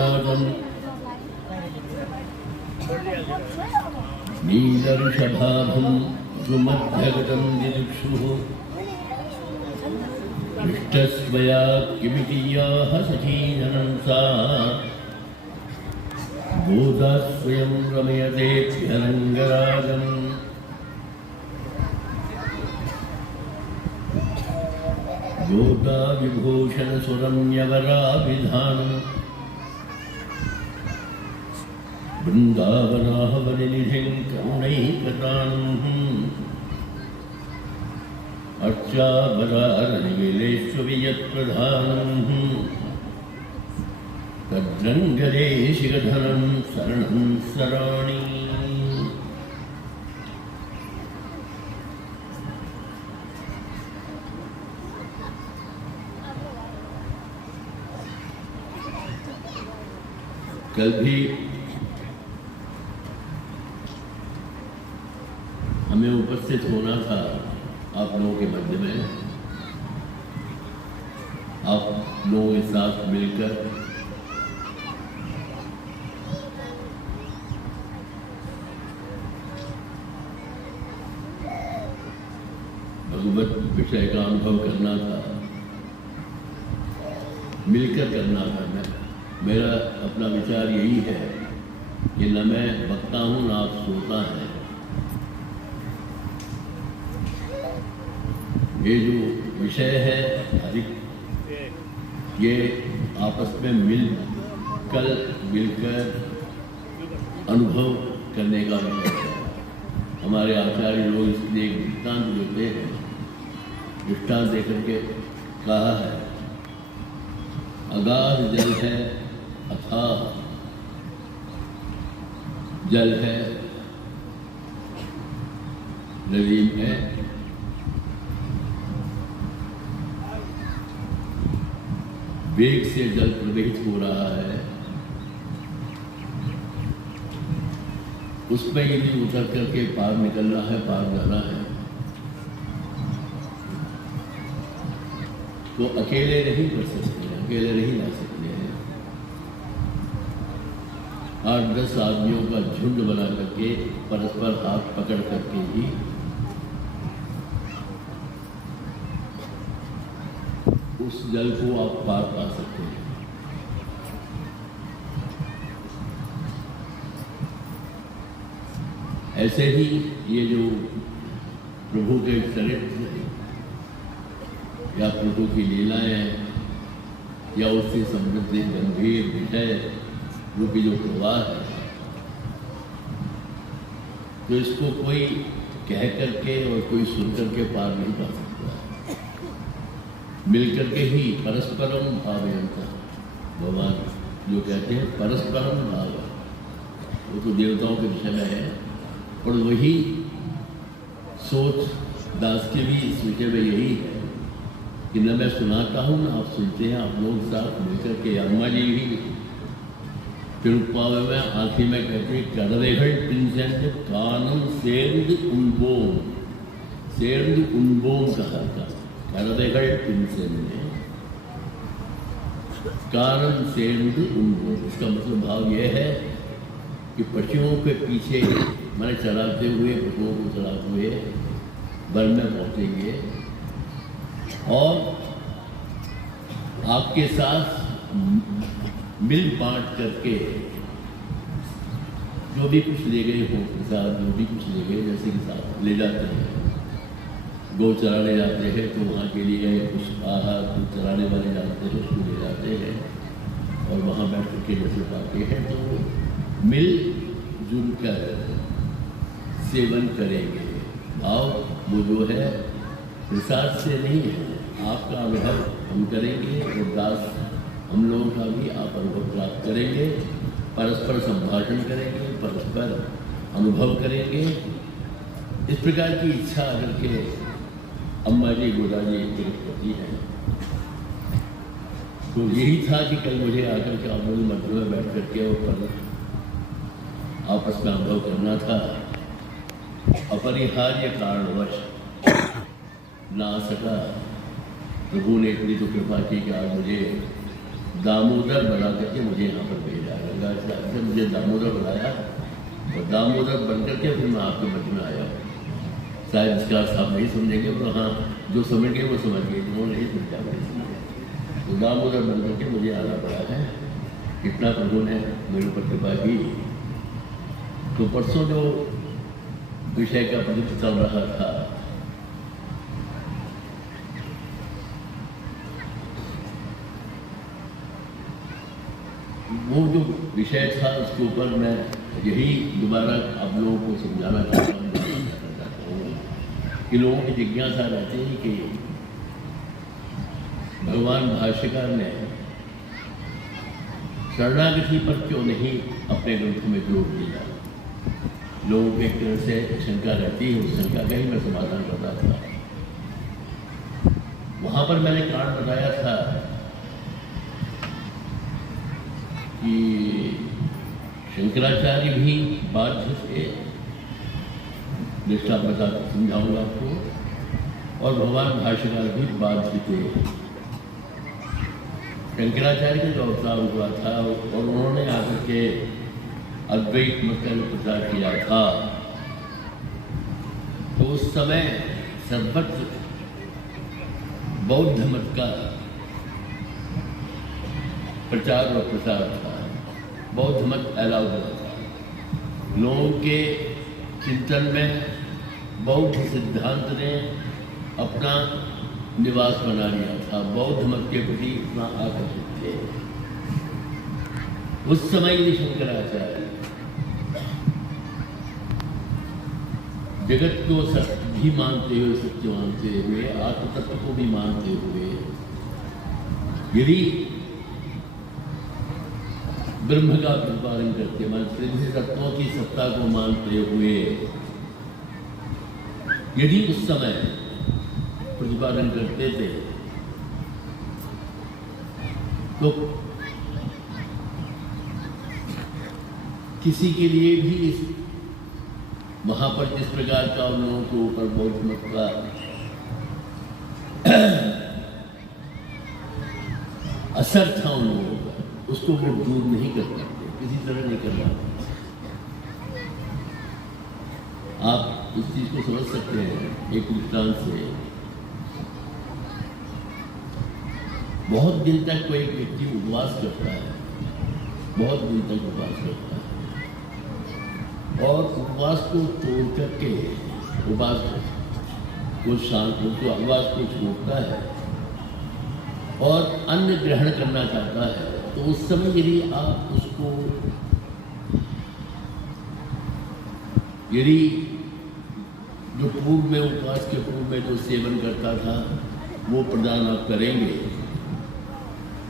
नीलाचलादं नीलऋषभाभं सुमध्यगतं दिदिक्षुः इष्टस्वया किमितीयाः सखीजनं सा गोदा स्वयं रमयतेऽभ्यरङ्गराजम् गोदा विभूषणसुरम्यवराभिधानम् वृन्दावनाहवनिनिधिं करुणैकतानम् अर्चावरारणिविलेष्ववियत्प्रधानम् तद्रङ्गदेशिकधनं शरणं शराणि। कल भी हमें उपस्थित होना था आप लोगों के मध्य में, आप लोगों के साथ मिलकर भगवत विषय का अनुभव करना था, मिलकर करना था। मेरा अपना विचार यही है कि न मैं वक्ता हूँ न आप श्रोता हैं। ये जो विषय है अधिक ये आपस में मिलकर अनुभव करने का विषय है। हमारे आचार्य लोग इसलिए एक दृष्टांत देते हैं, दृष्टांत देकर के कहा है अगाध जल है, अथाह जल है, नदी में वेग से जल प्रवाहित हो रहा है, उसमें यदि उतर करके पार निकलना है, पार जाना है, तो अकेले नहीं कर सकते हैं, अकेले नहीं जा सकते हैं। 8-10 आदमियों का झुंड बना करके परस्पर हाथ पकड़ करके ही उस जल को आप पार पा सकते हैं। ऐसे ही ये जो प्रभु के चरित्र या प्रभु की लीलाएं या उससे समृद्ध गंभीर विषय रूपी जो प्रवाह है, तो इसको कोई कह करके और कोई सुन करके पार नहीं पा सकता। मिल करके ही परस्परम भावयंता, भगवान जो कहते हैं परस्परम भाव, वो तो देवताओं के विषय में है, और वही सोच दास के भी इस विषय में यही है कि न मैं सुनाता हूँ न आप सुनते हैं, आप लोग साथ मिलकर के। अम्मा जी भी तिरुप्पावे में आखिर में कहते हैं करदेगल पिंसेंट कानम सेर्द उन्बोम, सेर्द उन्बोम कहा था। करदेगल पिंसेंट ने कानम सेर्द उन्बोम, इसका मतलब भाव यह है कि पशुओं के पीछे मैंने चलाते हुए, पशुओं को चलाते हुए वन में पहुँचेंगे और आपके साथ मिल बांट करके जो भी कुछ ले गए हो प्रसाद, जो भी कुछ ले गए, जैसे कि साथ ले जाते हैं, गौ चराने जाते हैं तो वहाँ के लिए कुछ आहार, कुछ चराने वाले जाते हैं उसको ले जाते हैं और वहाँ बैठ करके जैसे पाते हैं तो मिल जुल कर सेवन करेंगे। भाव वो जो है प्रसाद से नहीं है, आपका अनुभव हम करेंगे और दास हम लोगों का भी आप अनुभव प्राप्त करेंगे, परस्पर संभाषण करेंगे, परस्पर अनुभव करेंगे। इस प्रकार की इच्छा अगर के अम्मा जी गोदा जी करती है, तो यही था कि कल मुझे आकर के आप लोग मध्य में बैठ करके और आपस में अनुभव करना था। अपरिहार्य कारणवश ना सका। प्रभु ने इतनी तो कृपा की कि आज मुझे दामोदर बना करके मुझे यहाँ पर भेजा। साहब से मुझे दामोदर बनाया और दामोदर बनकर के फिर मैं आपके मध्य में आया। शायद इसका साहब नहीं समझेंगे, पर हाँ जो समझ गए वो समझ गए, जो नहीं समझा नहीं समझे। तो दामोदर बनकर के मुझे आना पड़ा है। इतना प्रभु ने मेरे ऊपर कृपा की। तो परसों जो विषय का प्रयुक्त चल रहा था, वो जो विषय था उसके ऊपर मैं यही दोबारा आप लोगों को समझाना चाहता हूँ कि लोगों की जिज्ञासा रहती है कि भगवान भाष्यकार ने शरणागति पर क्यों नहीं अपने ग्रंथ में जोर दिया। लोगों को एक तरह से शंका रहती है, उस शंका का ही मैं समाधान कर रहा था। वहां पर मैंने कारण बताया था कि शंकराचार्य भी बाध्य थे, निष्ठा प्रसाद समझाऊंगा आपको, और भगवान भाष्यकार भी बाध्य थे। शंकराचार्य का जो अवतार हुआ था और उन्होंने आकर के अद्वैत मत का प्रचार किया था, तो उस समय सर्वत्र बौद्ध मत का प्रचार और प्रसार था। बौद्ध मत फैला हुआ था। लोगों के चिंतन में बौद्ध सिद्धांत ने अपना निवास बना लिया था। बौद्ध मत के प्रति इतना आकर्षित थे। उस समय ये शंकराचार्य जगत को सत्य भी मानते हुए, सत्य मानते हुए, आत्मतत्व को भी मानते हुए, यदि ब्रह्म का प्रतिपादन करते, मान तत्वों की सत्ता को मानते हुए यदि उस समय प्रतिपादन करते थे, तो किसी के लिए भी इस वहां पर जिस प्रकार का उन लोगों के ऊपर बौद्ध मत का असर था उन लोगों का, उसको वो दूर नहीं कर सकते, किसी तरह नहीं करना। आप इस चीज को समझ सकते हैं एक दृष्टांत से। बहुत दिन तक कोई एक व्यक्ति उपवास करता है, बहुत दिन तक उपवास करता है, और उपवास को तोड़ करके उपवास को शांत उसको उपवास को छोड़ता है और अन्न ग्रहण करना चाहता है, तो उस समय यदि आप उसको यदि जो पूर्व में उपवास के पूर्व में जो सेवन करता था वो प्रदान आप करेंगे,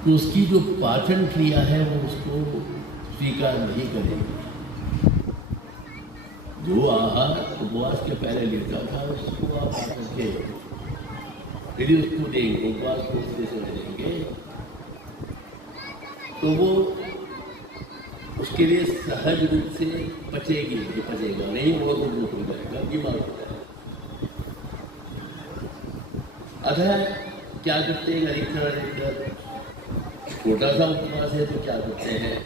तो उसकी जो पाचन क्रिया है वो उसको स्वीकार नहीं करेंगे। जो आहार उपवास के पहले लेता था उसको आप आकर के यदि उसको देंगे, उपवास को उससे समय देंगे, तो वो उसके लिए सहज रूप से पचेगी, पचेगा नहीं, वो हो जाएगा, बीमार हो जाएगा। अतः क्या करते हैं, अधिकतर छोटा सा उपवास है तो क्या करते हैं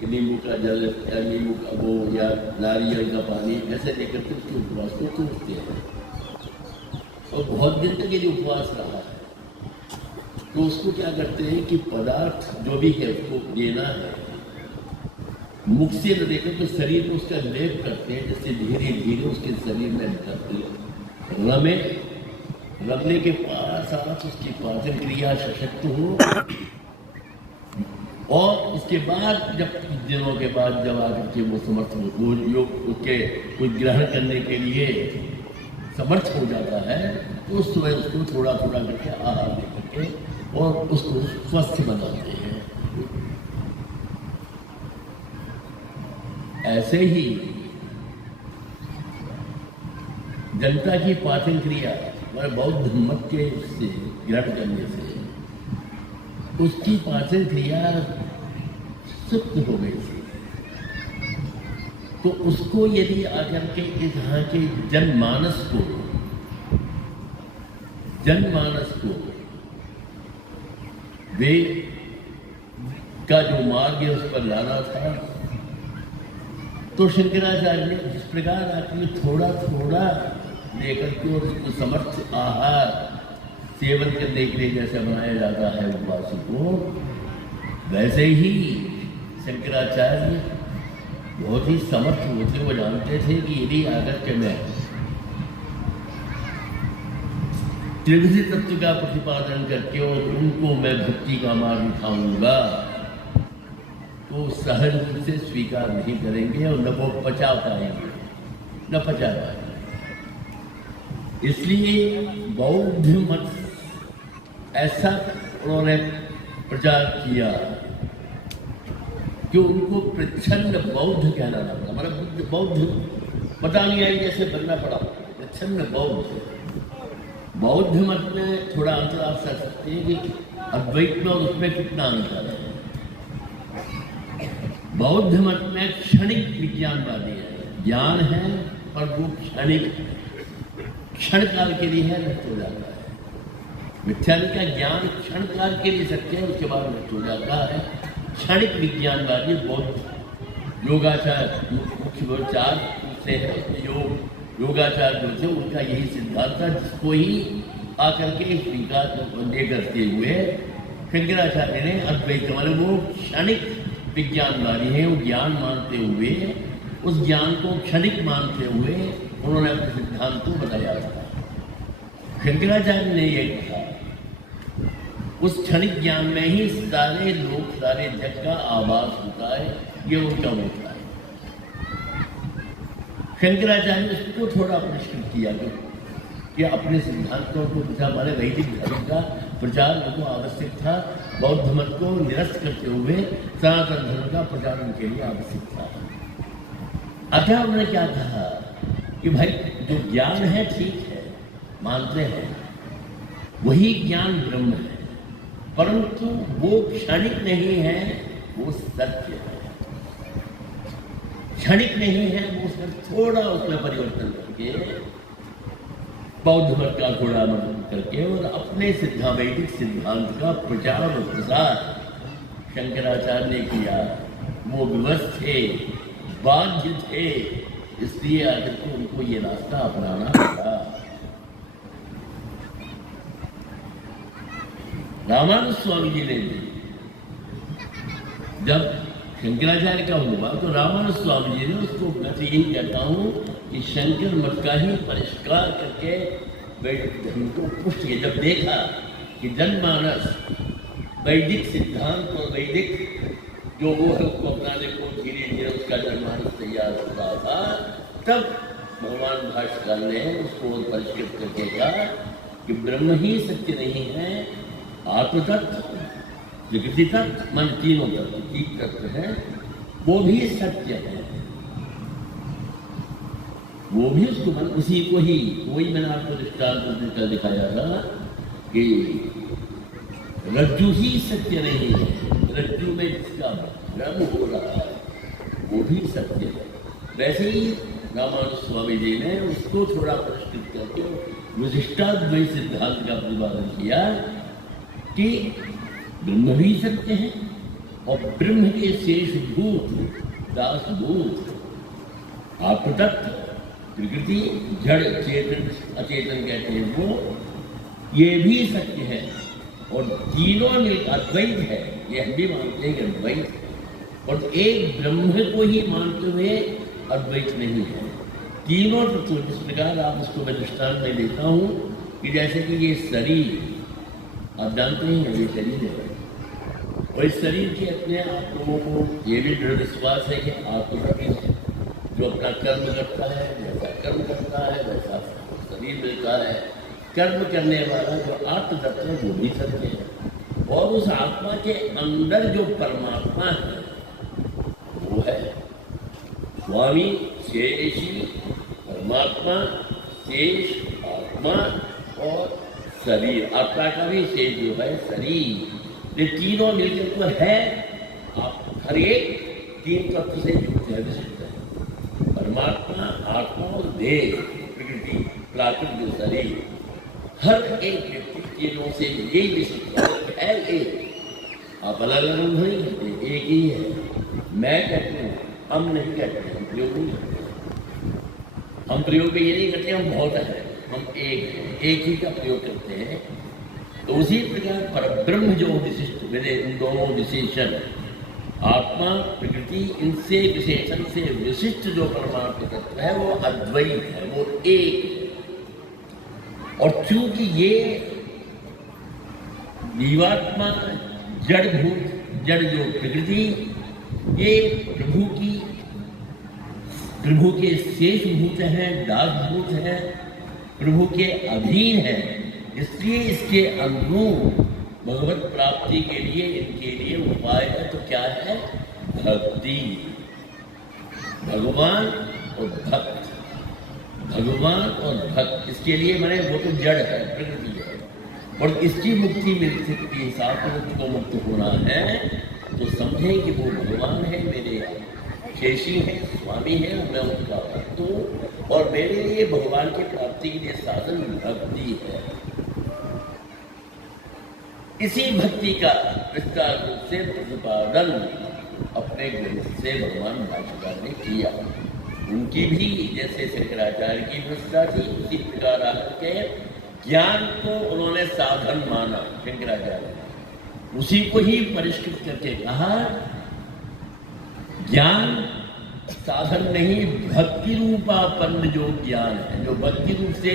कि नींबू का जल या नींबू का वो या नारियल का पानी ऐसे लेकर के उसके उपवास को तोड़ते हैं। और बहुत दिन तक यदि उपवास रहा है तो उसको क्या करते हैं कि पदार्थ जो भी है उसको देना है, मुख से न देकर तो शरीर को उसका लेप करते हैं, जिससे धीरे धीरे उसके शरीर में रमे, रमने के पास आप उसकी पाचन क्रिया सशक्त हो, और उसके बाद जब कुछ दिनों के बाद जब आकर के वो समर्थ हो योग उसके कुछ ग्रहण करने के लिए समर्थ हो जाता है, तो उस समय उसको थोड़ा थोड़ा करके आहार दे करके और उसको स्वस्थ बनाते हैं। ऐसे ही जनता की पाचन क्रिया बौद्ध मत के से ग्रहण करने से उसकी पाचन क्रिया सुप्त हो गई थी, तो उसको यदि आकर के यहाँ के जनमानस को वे का जो मार्ग है उस पर लाना था, तो शंकराचार्य ने इस प्रकार आदमी थोड़ा थोड़ा लेकर के और उसको समर्थ आहार सेवन करने के लिए जैसे बनाया जाता है उपवासी को, वैसे ही शंकराचार्य बहुत ही समर्थ होते, वो जानते थे कि यदि आकर के मैं त्रिविधि तत्व का प्रतिपादन करके और उनको मैं भक्ति का मार्ग दिखाऊंगा तो सहज रूप से स्वीकार नहीं करेंगे और न वो पचा पाएंगे, न पचा पाएंगे। इसलिए बौद्ध मत ऐसा उन्होंने प्रचार किया कि उनको प्रच्छन्न बौद्ध कहना पड़ा। मतलब बौद्ध पता नहीं आई जैसे बनना पड़ा, प्रच्छन्न बौद्ध। बौद्ध मत में थोड़ा अंतर आप समझ सकते हैं कि अद्वैत में और उसमें कितना अंतर है। बौद्ध मत में क्षणिक विज्ञानवादी है, ज्ञान है पर वो क्षणिक, क्षण काल के लिए है, नष्ट हो जाता है। मिथ्यानि का ज्ञान क्षण काल के लिए सत्य है, उसके बाद नष्ट हो जाता है। क्षणिक विज्ञानवादी बौद्ध योगाचार मुख्य चार से है, योगाचार जो थे उनका यही सिद्धांत था, जिसको ही आकर के स्वीकार करते हुए शंकराचार्य ने अद्वैत वाले वो क्षणिक विज्ञानवादी है, वो ज्ञान मानते हुए, उस ज्ञान को क्षणिक मानते हुए उन्होंने अपने सिद्धांत को बताया था। शंकराचार्य ने ये कहा उस क्षणिक ज्ञान में ही सारे लोग, सारे जग का आभास होता है, ये उनका होता है। शंकराचार्य ने उसको थोड़ा परिष्कृत किया कि अपने सिद्धांतों को हमारे वैदिक धर्म का प्रचार उनको आवश्यक था, बौद्ध मत को निरस्त करते हुए सनातन धर्म का प्रचार उनके लिए आवश्यक था। अतः उन्होंने क्या कहा कि भाई जो ज्ञान है ठीक है, मानते हैं वही ज्ञान ब्रह्म है, परंतु वो क्षणिक नहीं है, वो सत्य है। क्षणिक नहीं है वो, उसमें थोड़ा उसमें परिवर्तन करके बौद्ध मत का थोड़ा मदद करके और अपने वैदिक सिद्धांत का प्रचार और प्रसार शंकराचार्य ने किया। वो विवश थे, बाध्य थे, इसलिए आकर के उनको ये रास्ता अपनाना पड़ा। रामानुज स्वामी जी ने भी जब शंकराचार्य का हुआ तो रामानुज स्वामी जी ने उसको, मैं तो यही कहता हूँ कि शंकर मत का ही परिष्कार करके वैदिक धर्म को पुष्ट किया। जब देखा कि जनमानस वैदिक सिद्धांत और वैदिक जो वो है उसको अपनाने को धीरे धीरे उसका जनमानस तैयार हो रहा था, तब भगवान भाष्यकार ने उसको परिष्कृत करके कहा कि ब्रह्म ही सत्य नहीं है, आत्मतत्व, प्रकृति तत्व, मन तीनों तत्व, तीन तत्व है, वो भी सत्य है। वो भी उसको मन, उसी को ही, वही मैंने आपको दृष्टांत दिखाया था कि रज्जु ही सत्य नहीं है, रज्जु में जिसका भ्रम हो रहा है वो भी सत्य है। वैसे ही रामानुज स्वामी जी ने उसको थोड़ा परिष्कृत करके विशिष्टाद्वैत सिद्धांत का प्रतिपादन किया कि ब्रह्म भी सत्य है और ब्रह्म के शेषभूत, दासभूत, आत्मतत्व, प्रकृति, जड़, चेतन, अचेतन कहते हैं वो, ये भी सत्य है। और तीनों में अद्वैत है, ये हम भी मानते हैं कि अद्वैत है, और एक ब्रह्म को ही मानते हुए अद्वैत नहीं है। तीनों तत्व तो, जिस प्रकार आप इसको मैं दृष्टांत में देता हूँ कि जैसे कि ये शरीर आप जानते हैं ये शरीर है, और इस शरीर के अपने आप लोगों को ये भी दृढ़ विश्वास है कि आत्मा जो अपना कर्म करता है, जैसा कर्म करता है वैसा शरीर मिलता है। कर्म करने वाला जो आत्मतत्व है वो भी सत्य है, और उस आत्मा के अंदर जो परमात्मा है वो है स्वामी, शेषी, परमात्मा, शेष, आत्मा और शरीर। आत्मा का भी शेष जो है शरीर, ये तीनों मिलकर तो है। आप हर एक तीन तत्व से युक्त है, विशिष्ट है। परमात्मा, आत्मा और देह, प्रकृति, प्राकृतिक शरीर, हर एक व्यक्ति तीनों से यही विशिष्ट है। एक आप अलग अलग नहीं करते, एक ही है। मैं कहता हूँ हम नहीं कहते, हम प्रयोग नहीं करते। हम प्रयोग में ये नहीं करते हम बहुत है, हम एक ही का प्रयोग करते हैं। तो उसी प्रकार परब्रह्म जो विशिष्ट मेरे इन दोनों विशेषण आत्मा प्रकृति, इनसे विशेषण से विशिष्ट जो परमात्मा तत्व है वो अद्वैत है, वो एक है। और चूंकि ये जीवात्मा जड़ जो प्रकृति, ये प्रभु के शेष भूत है, दास भूत है, प्रभु के अधीन है। इसलिए इसके अनुरूप भगवत प्राप्ति के लिए इनके लिए उपाय है। तो क्या है? भक्ति। भगवान और भक्त, भगवान और भक्त, इसके लिए मैंने वो तो जड़ है, प्रकृति है, और इसकी मुक्ति मिल सकती है। सात्विक को मुक्त होना है तो समझें कि वो भगवान है, मेरे शेषी है, स्वामी है, मैं उनका भक्त हूँ, और मेरे लिए भगवान की प्राप्ति के लिए साधन भक्ति है। इसी भक्ति का विस्तार रूप से प्रतिपादन अपने ग्रंथ से भगवान भाष्यकार ने किया। उनकी भी जैसे शंकराचार्य की व्यवस्था थी, उसी प्रकार के ज्ञान को उन्होंने साधन माना। शंकराचार्य उसी को ही परिष्कृत करके कहा, ज्ञान साधन नहीं, भक्ति रूपापन्न जो ज्ञान है, जो भक्ति रूप से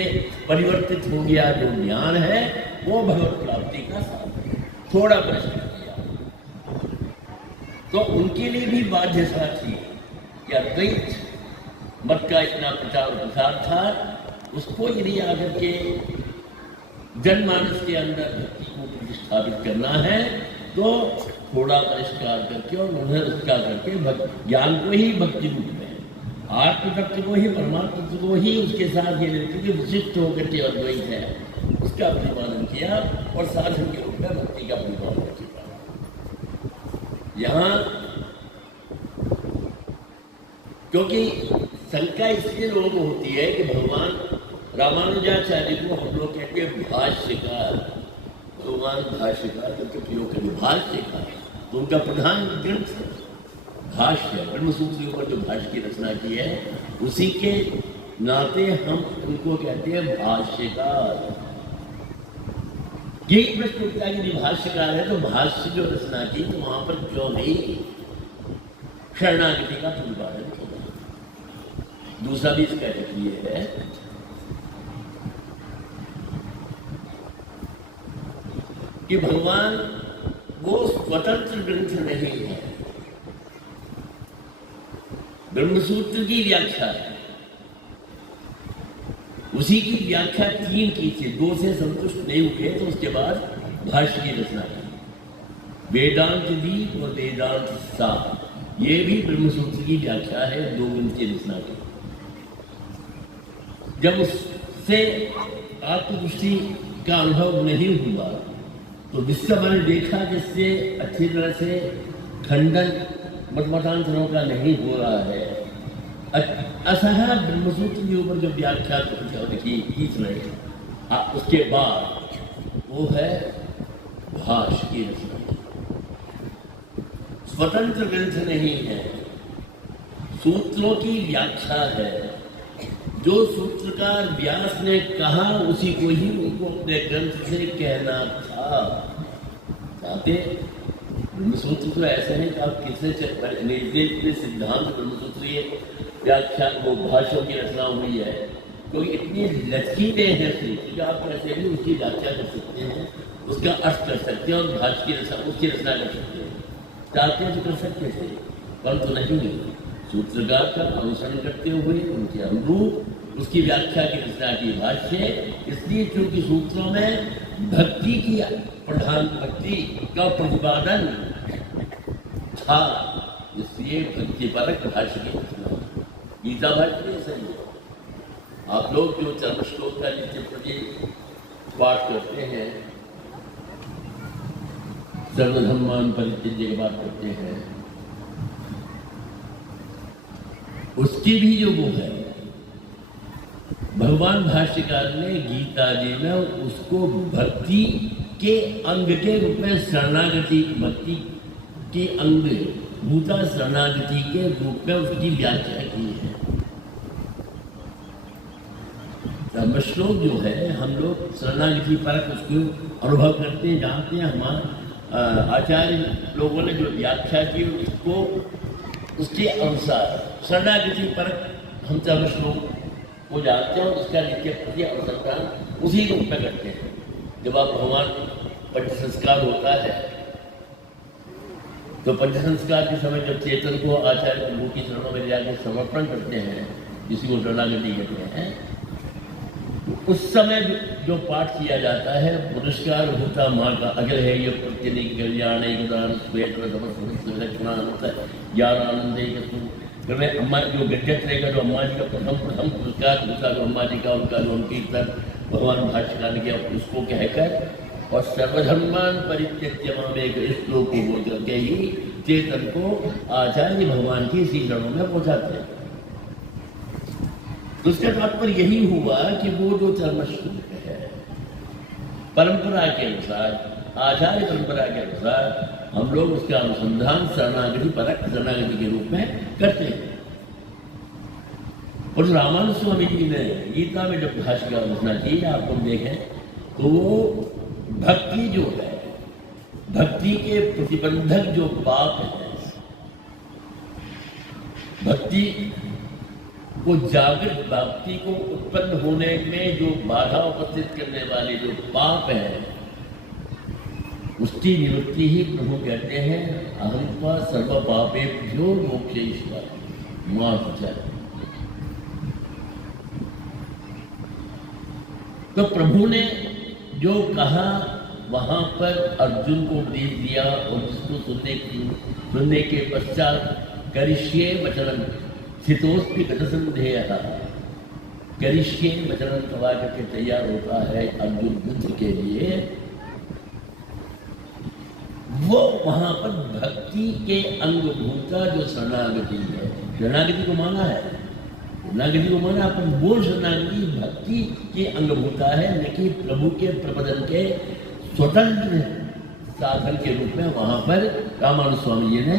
परिवर्तित हो गया जो ज्ञान है, वो भगवत प्राप्ति का साधन है। थोड़ा प्रश्न किया तो उनके लिए भी बाध्यता थी कि अद्वैत मत का इतना प्रचार प्रसार था, उसको यदि आकर के जनमानस के अंदर भक्ति को प्रतिष्ठापित करना है तो थोड़ा परिष्कार करके और उन्हें उसका करके ज्ञान को ही भक्ति रूप में, आत्म तत्व को ही, परमात्मा तत्व को ही उसके साथ ये लेते कि विशिष्ट होकर के अद्वैत है, उसका प्रतिपादन किया और साधन के रूप में भक्ति का प्रतिपादन किया। यहाँ क्योंकि शंका इसलिए लोगों को होती है कि भगवान रामानुजाचार्य को हम लोग कहते हैं भाष्यकार, भगवान भाष्यकार करके प्रयोग करें, भाष्यकार तो उनका प्रधान ग्रंथ है भाष्य, ब्रह्मसूत्र के ऊपर जो भाष्य की रचना की है, उसी के नाते हम उनको कहते हैं भाष्यकार। यही प्रश्न उठता है कि भाष्यकार है तो भाष्य जो रचना की तो वहां पर क्यों नहीं शरणागति का प्रतिपादन किया। दूसरा भी इसका ये है कि भगवान वो स्वतंत्र ग्रंथ नहीं है, ब्रह्मसूत्र की व्याख्या है, उसी की व्याख्या 3 की थी, 2 से संतुष्ट नहीं हुए तो उसके बाद भाष्य की रचना की। वेदांत दीप और वेदांत सार, ये भी ब्रह्मसूत्र की व्याख्या है, 2 ग्रंथ की रचना की। जब उससे आत्मदृष्टि का अनुभव नहीं हुआ तो जिसका मैंने देखा जिससे अच्छी तरह से खंडन मतमतांतरों का नहीं हो रहा है, असह ब्रह्मसूत्र के ऊपर जो व्याख्या देखिए खींच रहे उसके बाद वो है भाष्य की रचना। स्वतंत्र ग्रंथ नहीं है, सूत्रों की व्याख्या है। जो सूत्रकार व्यास ने कहा उसी को ही उनको अपने ग्रंथ से कहना था। चाहते ब्रह्मसूत्र तो ऐसे है कि आप किससे निर्देश सिद्धांत ब्रह्मसूत्र ये व्याख्या वो भाष्यों की रचना हुई है, क्योंकि इतनी लचकीले हैं सूत्र कि आप कैसे भी उसकी व्याख्या कर सकते हैं, उसका अर्थ कर सकते हैं और भाष्य की रचना उसकी रचना कर सकते हैं। चाहते हैं तो कर सकते थे, परंतु नहीं, सूत्रकार का अनुसरण करते हुए उनके अनुरूप उसकी व्याख्या की रचना की भाष्य। इसलिए क्योंकि सूत्रों में भक्ति की प्रधान भक्ति का प्रतिपादन था, इसलिए भक्तिपरक भाष्य की रचना। गीता भाष्य में सही है। आप लोग जो चरण श्लोक का नित्य प्रति पाठ करते हैं, सर्वधर्मान परित्यज्य की बात करते हैं, उसकी भी जो वो है भगवान भाष्यकार ने गीता जी में उसको भक्ति के अंग के रूप में शरणागति, भक्ति के अंग भूता शरणागति के रूप में उसकी व्याख्या की है। धर्मश्लोक जो है हम लोग शरणागति पर उसको अनुभव करते हैं, जानते हैं। हमारे आचार्य लोगों ने जो व्याख्या की उसको उसके अनुसार शरणागति पर हम धर्मश्लोक को जानते हैं और उसका नित्य प्रति अनुसंधान उसी रूप में करते हैं। जब आप भगवान पंच संस्कार होता है तो पंच संस्कार के समय जब चेतन को आचार्य प्रभु की शरणों में जाकर समर्पण करते हैं, जिसी को शरणागति कहते हैं, तो उस समय जो पाठ किया जाता है पुरस्कार होता माँ का अगर है ये प्रत्यनि कल्याण ज्ञान आनंद में अम्मा जो गद्यत रहेगा, जो अम्मा जी का प्रथम पुरस्कार होता जो अम्मा जी का उनका जो कीर्तन भगवान भाष्यकार ने किया उसको कहकर और सर्वधर्मान परित्यज्य माम एक श्लोक को बोल करके ही चेतन को आचार्य भगवान की इसी शरणों में पहुंचाते हैं। तो उसका तात्पर्य यही हुआ कि वो जो धर्मश्लोक है परंपरा के अनुसार, आचार्य परंपरा के अनुसार हम लोग उसका अनुसंधान शरणागति परक शरणागति के रूप में करते हैं। और रामानुज स्वामी जी ने गीता में जब भाष्य का रचना की, आप लोग देखें तो वो भक्ति जो है, भक्ति के प्रतिबंधक जो पाप है, भक्ति को जागृत भक्ति को उत्पन्न होने में जो बाधा उपस्थित करने वाले जो पाप है उसकी निवृत्ति ही प्रभु कहते हैं अहम पर सर्व पापेभ्यो मोक्षयिष्यामि मां पूछा। तो प्रभु ने जो कहा वहां पर अर्जुन को उपदेश दिया और जिसको सुनने के पश्चात करिष्ये वचनं स्थितोस्मि गतसंदेहः, करिष्ये वचनं कवा करके तैयार होता है अर्जुन युद्ध के लिए। वो वहां पर भक्ति के अंगभूता जो शरणागति है, शरणागति को माना है, शरणागति को माना अपन वो शरणागति भक्ति के अंगभूता है, लेकिन प्रभु के प्रबंधन के स्वतंत्र साधन के रूप में वहां पर रामानुज स्वामी जी ने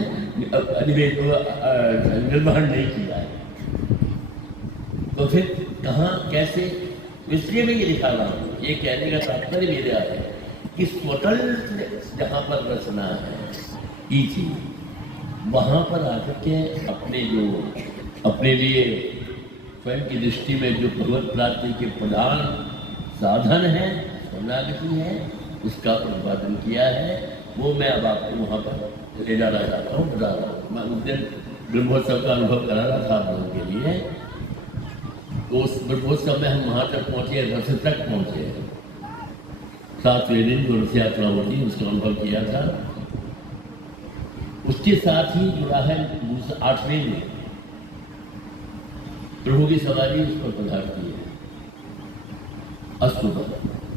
निर्वहन नहीं किया है। तो फिर कहाँ कैसे, इसलिए मैं ये लिखा रहा हूँ, ये कहने का तात्पर्य मेरा है कि स्वतंत्र जहाँ पर रचना है की चीज वहाँ पर आकर के अपने लिए स्वयं की दृष्टि में जो भगवत प्राप्ति के प्रधान साधन है शरणागति है, उसका प्रतिपादन किया है। वो मैं अब आपको वहाँ पर ले जाना चाहता हूँ, बता रहा हूँ। मैं उस दिन ब्रह्मोत्सव का अनुभव करा रहा था आप लोगों के लिए। तो उस ब्रह्मोत्सव में हम वहाँ तक पहुँचे, रथ तक पहुँचे, 7वें दिन जो रथ यात्रा होती है उसका अनुभव किया था। उसके साथ ही जुड़ा है 8वें दिन प्रभु की सवारी उस पर पधारती है, अश्व पर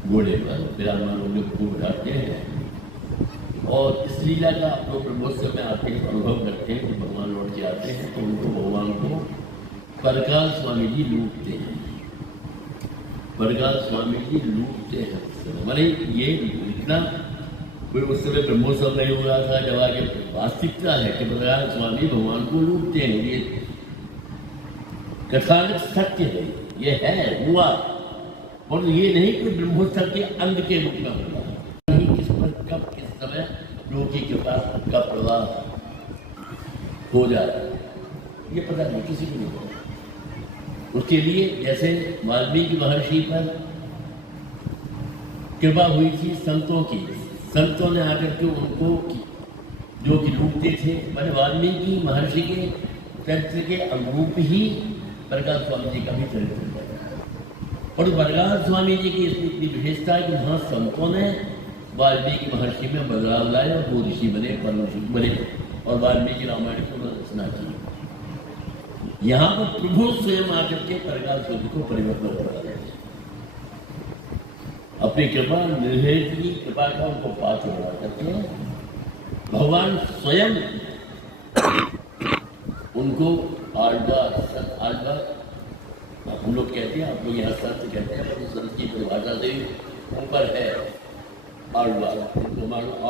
घोड़े पर विराजमान लोग को बिठाते हैं। और इस लीला का आप लोग ब्रह्मोत्सव में आते हैं, अनुभव करते हैं कि भगवान लौट के आते हैं तो उनको भगवान को परकाल स्वामी जी लूटते हैं, परकाल स्वामी जी लूटते हैं। मैंने ये इतना कोई उस समय ब्रह्मोत्सव नहीं हो रहा था, जब आगे वास्तविकता है कि परकाल स्वामी भगवान को लूटते हैं। ये कथानक सत्य है, ये है हुआ, और ये नहीं कि ब्रह्मोत्सव के अंग के रूप में होगा। किस पर कब किस समय लोग की कृपा का प्रवाह हो जाए ये पता नहीं, किसी को नहीं पता। उसके लिए जैसे वाल्मीकि महर्षि पर कृपा हुई थी संतों की, संतों ने आकर के उनको जो कि लूटते थे, मैंने वाल्मीकि महर्षि के चरित्र के अनुरूप ही परकाल स्वामी जी का भी चरित्र है। और परकाल स्वामी जी की इसमें इतनी विशेषता है कि वहाँ संतों ने वाल्मीकि महर्षि में बदलाव लाए और वो ऋषि बने, परम ऋषि बने और वाल्मीकि रामायण को रचना की। यहाँ पर प्रभु स्वयं आकर के परकाल स्वामी को परिवर्तन करा रहे हैं, अपनी कृपा निर्भेद की कृपा का उनको पात्र बना करके भगवान स्वयं उनको आल्वा हम लोग कहते हैं, आप लोग यहाँ संत कहते हैं, पर संत की परिभाषा से ऊपर है आल्वा।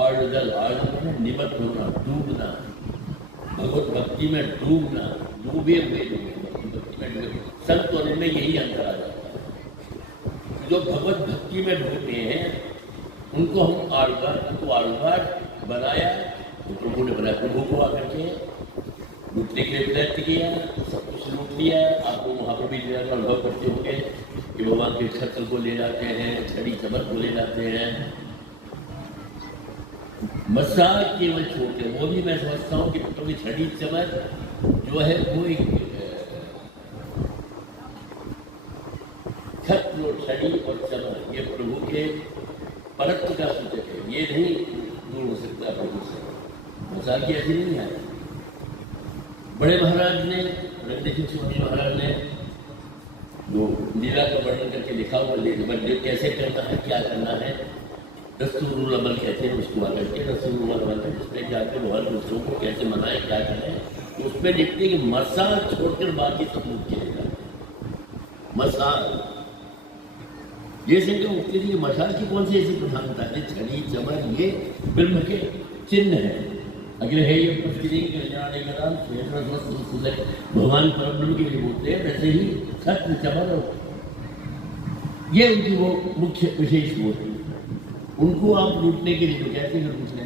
आर्डल निमत होना, डूबना, भगवत भक्ति में डूबना, डूबे हुए लोग भक्ति में डूबे, संत होने में यही अंतर आ जाता है। जो भगवत भक्ति में डूबे हैं उनको हम आड़वार, उनको आड़वार बनाया तो प्रभु ने बनाया। प्रभु को आकर के लूटने के लिए प्रयत्न किया, सब कुछ लूट लिया। आपको वहाँ पर भी अनुभव करते होंगे कि भगवान के छत्र को ले जाते हैं, छड़ी चमक को ले जाते हैं, मसाल केवल छोटे। वो भी मैं समझता हूँ कि क्योंकि छड़ी चमक जो है वो एक छत्र, छड़ी और चमक ये प्रभु के परत्व का सूचक है। ये नहीं दूर हो सकता प्रभु से। मसाल की ऐसी नहीं है। बड़े महाराज ने, रंगदेव स्वामी महाराज ने जो लीला का वर्णन करके लिखा हुआ, कैसे करना है, क्या करना है, रसूल अमल कहते हैं उसको आकर के। रसूल अमल है जिसमें जाकर भगवान दूसरों को कैसे मनाए, क्या करें, तो उसमें लिखते हैं कि मसाल छोड़कर बाकी सब मुक्त किए जाते हैं। मसाल ये सिंह उसके लिए मसाल की कौन सी ऐसी प्रधानता है? छड़ी चमक ये ब्रह्म के चिन्ह है। अगले है ये भगवान परब्रह्म के लिए बोलते हैं, वैसे ही छत्र चमक ये उनकी वो मुख्य विशेष वो है। उनको आप लूटने के लिए कैसे कर पूछने,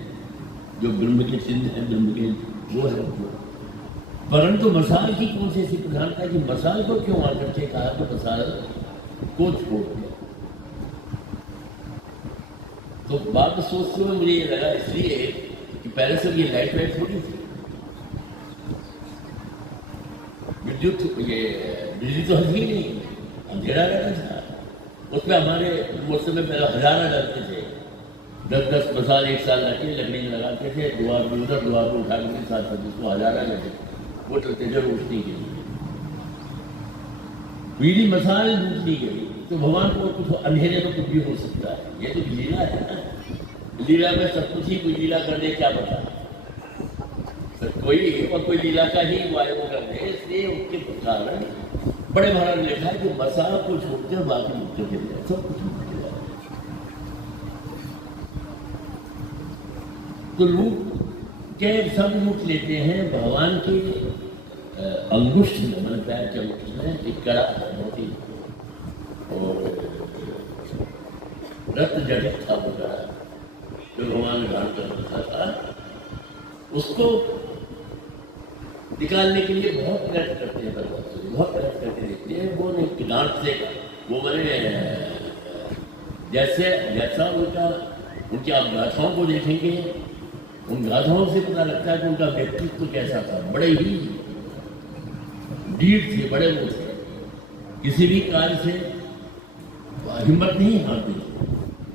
जो ब्रह्म के चिन्ह है, ब्रह्म के वो है उनको। परंतु मसाल की कौन सी ऐसी प्रधानता कि मसाल को क्यों आकर के कहा कि मसाल को छोड़ दिया? तो बात सोचते हुए मुझे ये लगा इसलिए कि पहले से ये लाइट वाइट थोड़ी थी, विद्युत ये बिजली तो ही नहीं, अंधेरा रहता था। उसमें हमारे उस समय पहले हजारा डरते थे, 10-10 मसाल एक साल रखे लकड़ी में लगाते थे, द्वार पर उधर द्वार पर उठा के साथ उसको हजारा लगे वो चलते थे रोशनी के लिए। पीली मसाल लूटनी गई तो भगवान को कुछ अंधेरे में कुछ भी हो सकता है। ये तो लीला है ना, लीला में सब कुछ ही कोई लीला कर दे, क्या पता कोई लीला का ही वायु कर दे। इसलिए उनके कारण बड़े महाराज ने लिखा है कि मसाल को छोड़कर बाकी मुक्तों के लिए सब कुछ मुक्त हो जाए। तो लूट के सब लूट लेते हैं। भगवान के अंगुष्ठ में, मन पैर के अंगुष्ठ में एक कड़ा बहुत ही और रत्न जड़ित था वो कड़ा, जो भगवान ने धारण कर रखा था। उसको निकालने के लिए बहुत प्रयत्न करते हैं, बहुत प्रयत्न करके देखते हैं। वो नहीं डांट से वो मैंने जैसा उनकी आप गाथाओं को देखेंगे, उन गाथाओं से पता लगता है कि उनका व्यक्तित्व कैसा था। बड़े ही ढीठ थे, बड़े वो थे, किसी भी कार्य से हिम्मत नहीं हारते थे।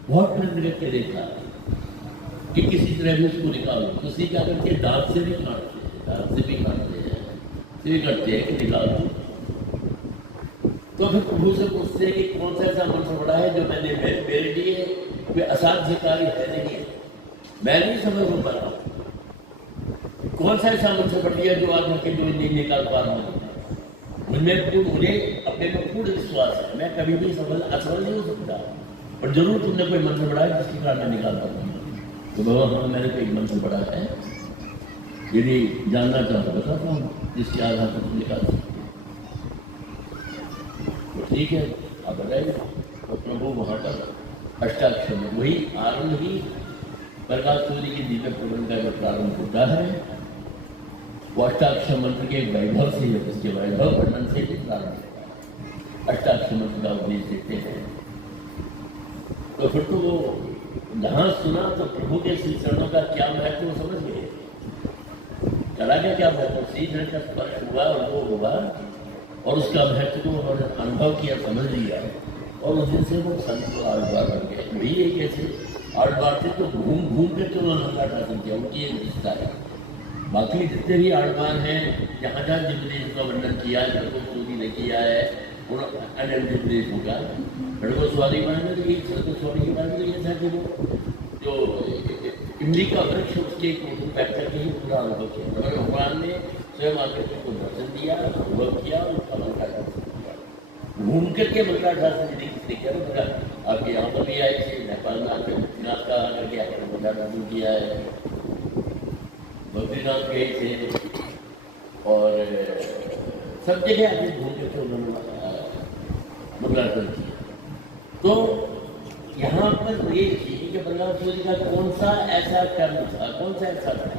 बहुत प्रयत्न करके देखा कि किसी तरह भी उसको निकालो। किसी क्या करके दांत से भी काटते हैं, दांत से भी काटते हैं, ये करते हैं कि निकालो। तो फिर प्रभु से पूछते हैं कि कौन सा ऐसा मंत्र बड़ा है जो मैंने मेरे लिए कोई असाध्य कार्य है नहीं है, मैं नहीं समझ पा रहा हूँ। कौन सा ऐसा मंत्र पढ़ लिया जो आज के जो नहीं निकाल पा रहा हूँ। मुझे अपने में पूर्ण विश्वास है, मैं कभी भी असफल नहीं हो सकता, पर जरूर तुमने कोई मंत्र पढ़ा है जिसके कारण मैं निकाल पाता हूँ। तो भगवान मैंने कोई मंत्र पढ़ा है, यदि जानना चाहता बताता हूँ जिसके आधार पर तुम निकाल सकते। तो ठीक है, आप बताइए। तो प्रभु वहाँ पर अष्टाक्षर में वही आरंभ ही प्रकाश सूर्य की दिव्य प्रबंध का जो प्रारंभ होता है वो अष्टाक्षर मंत्र के वैभव से, उसके वैभव वर्णन से भी प्रारंभ होता है। अष्टाक्षर मंत्र का उपदेश देते हैं। तो फिर तो वो जहाँ सुना तो प्रभु के श्री चरणों का क्या महत्व वो समझ गए। कला का क्या महत्व, श्री चरण का स्पर्श हुआ और वो हुआ और उसका महत्व को उन्होंने अनुभव किया, समझ लिया और उस दिन से वो संत को आड़बार बन गए। वही एक ऐसे आड़बार थे तो घूम घूम कर तो उन्होंने लंका शासन किया, उनकी एक रिश्ता है। बाकी जितने भी आड़बार हैं जहाँ जहाँ जिस का वर्णन किया है, सरस्वती ने किया है, अन्य प्रदेश होगा। स्वामी महाराज ने एक स्वामी के बारे में ये था कि वो जो इमली का वृक्ष उसके पैक करके ही पूरा अनुभव किया। भगवान ने स्वयं आकर को दर्शन दिया, अनुभव किया, उसका मंत्राशासन किया। घूम करके मंत्राशासन यदि किसने किया तो आपके यहाँ पर भी आए थे, नेपाल में आकर बद्रीनाथ का आकर के मंत्राशासन किया है, बद्रीनाथ गए थे। और सब जगह आगे घूम करके उन्होंने मंगलाचरण किया। तो यहाँ पर ये कि बलराम सूर्य का कौन सा ऐसा कर्म था, कौन सा ऐसा था,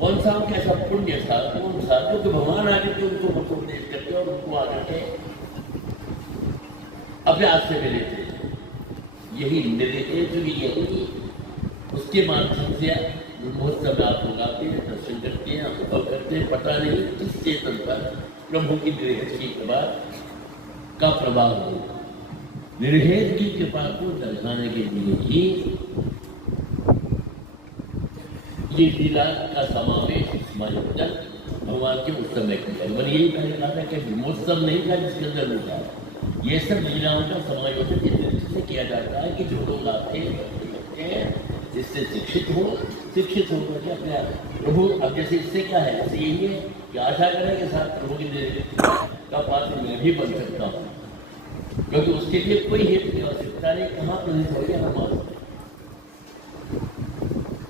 कौन सा उनका ऐसा पुण्य था, कौन सा जो कि भगवान आकर के उनको उपदेश करके और उनको आकर के अपने हाथ से मिले थे। यही निर्देश जो यही उसके माध्यम से महोत्सव आप लोग आते हैं, दर्शन करते हैं, अनुभव करते हैं। पता नहीं किस चेतन पर प्रभु की निर्हेत की कृपा का प्रभाव हो। निर्हेत की कृपा को दर्शाने के लिए ही ये लीला का समावेश समायोजन भगवान के उत्सव में किया। मैंने यही पहले कहा था कि ब्रह्मोत्सव नहीं था जिसके अंदर होता है, ये सब लीलाओं का समायोजन इस दृष्टि से किया जाता है कि जो लोग आते हैं जिससे शिक्षित होकर के अपने प्रभु। अब जैसे इससे क्या है, जैसे यही है कि आशा करें कि साथ प्रभु की का पात्र मैं भी बन सकता हूँ, क्योंकि उसके लिए कोई हेतु की आवश्यकता नहीं। कहाँ प्रसिद्ध हो गया हमारे।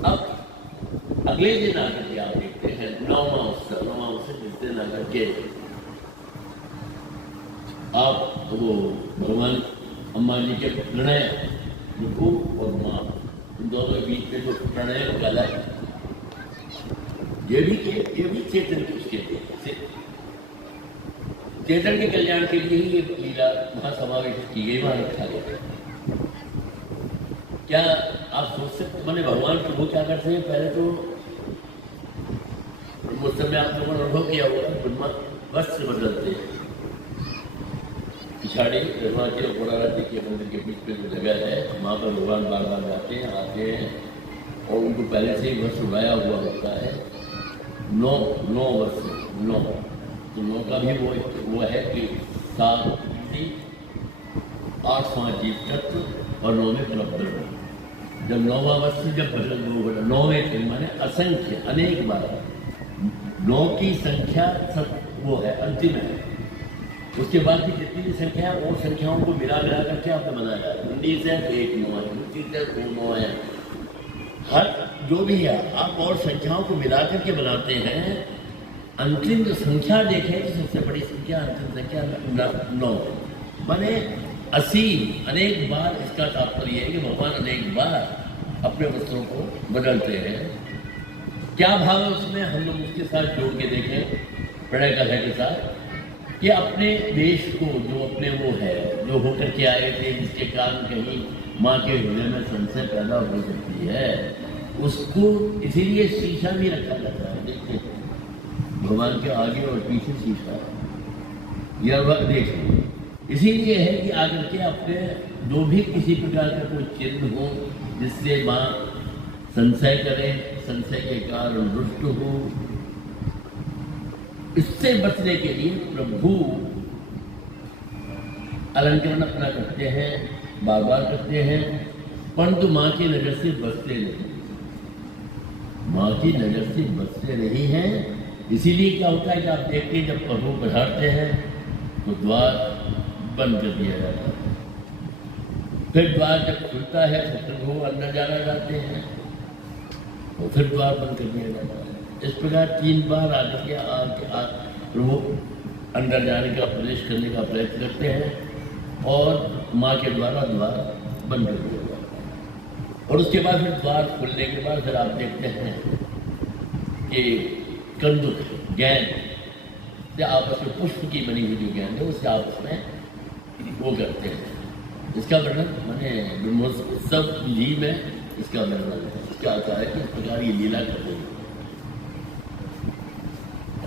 अब अगले दिन आकर के आप देखते हैं नौवां उत्सव जिस दिन आकर के आप वो भगवान अम्मा जी के प्रणय प्रभु और माँ इन दोनों के बीच में जो प्रणय कला है, ये भी चेतन के उसके चेतन के कल्याण के लिए ही ये लीला वहाँ समावेश की गई, वहाँ रखा गया। क्या आप सोच सकते, मैंने भगवान प्रभु क्या करते हैं, पहले तो उस समय आप लोगों ने अनुभव किया होगा, ब्रह्मा वस्त्र बदलते हैं। पिछाड़ी ब्रह्माजी और भोलानाथ जी के मंदिर के बीच में जो जगह है, वहाँ पर भगवान बार बार जाते हैं, आते हैं और उनको पहले से ही वस्त्र उड़ाया हुआ होता है। 9 वस्त्र तो 9 का भी वो है कि 7 8 5 जीव तत्व और 9 में परब्रह्म। जब 9वां वस्त्र जब बदल 9वें फिर माने असंख्य अनेक बार 9 की संख्या सब वो है अंतिम है। उसके बाद की जितनी भी संख्या है और संख्याओं को मिला करके आपने बनाया। 19 है 1 9 है, 29 है 2 9 है, हर जो भी है आप और संख्याओं को मिला करके बनाते हैं। अंतिम जो संख्या देखें तो सबसे बड़ी संख्या अंतिम संख्या 9 माने 80 अनेक बार। इसका तात्पर्य है कि भगवान अनेक बार अपने वस्त्रों को बदलते हैं। क्या भाव है उसमें, हम लोग उसके साथ जोड़ के देखें प्रणय कथा के साथ कि अपने देश को जो अपने वो है जो होकर के आए थे, जिसके कारण कहीं माँ के हृदय में संशय पैदा हो सकती है, उसको इसीलिए शीशा भी रखा जाता है। देखते भगवान के आगे और पीछे शीशा यह देखिए इसीलिए है कि आकर के अपने जो भी किसी प्रकार का कोई चिन्ह हो जिससे माँ संशय करे, संशय के कारण रुष्ट हो, इससे बचने के लिए प्रभु अलंकरण अपना करते हैं, बार बार करते हैं, परंतु माँ की नजर से बचते नहीं, माँ की नजर से बचते नहीं हैं। इसीलिए क्या होता है कि आप देखते हैं जब प्रभु पधारते हैं तो द्वार बंद कर दिया जाता है, फिर द्वार जब खुलता है तो प्रभु अंदर जाना चाहते हैं तो फिर द्वार बंद कर दिया जाता है। इस प्रकार 3 बार आकर के प्रभु अंदर जाने का प्रवेश करने का प्रयत्न करते हैं और माँ के द्वारा द्वार बंद कर दिया जाता है। और उसके बाद फिर द्वार खुलने के बाद फिर आप देखते हैं कि कंदुक गेंद से आपस में पुष्प की बनी हुई जो गेंद है उससे आपस में वो करते हैं। इसका वर्णन मैंने ब्रह्मोत्सव विधि में इसका वर्णन है। इसका आता है कि इस प्रकार ये लीला करते हैं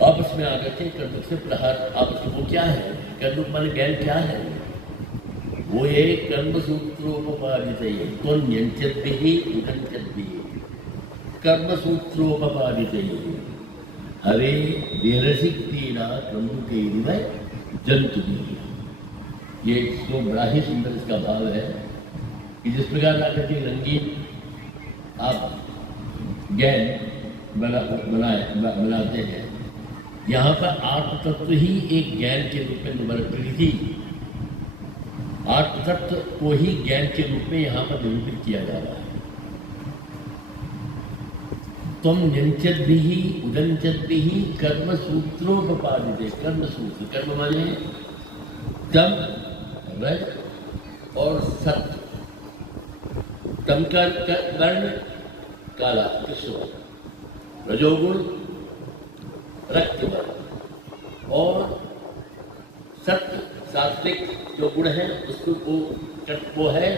आपस में आकर के कंदुक से प्रहार। आपस में वो क्या है, कंदुक माने गेंद क्या है, वो एक कर्म सूत्रोपपादित है। तो न्यंचत भी उठंचत भी कर्म सूत्रोपपादित है। हरे देरसिक पीड़ा प्रभु के हृदय जंतु भी। ये तो बड़ा ही सुंदर इसका भाव है कि जिस प्रकार आकर के रंगीन आप गेंद बनाते हैं, यहाँ पर आत्म तत्व ही एक गेंद के रूप में प्रकृति आत्म तत्व को ही गेंद के रूप में यहाँ पर निरूपित किया जा रहा है। तुम न्यंचत भी उदंचत भी कर्म सूत्रोपादित। कर्म सूत्र, कर्म माने तम, रज और सत्य। तम का वर्ण काला कृष्ण वर्ण, रजोगुण रक्त वर्ण और सत्य सात्विक जो गुण है उसको वो है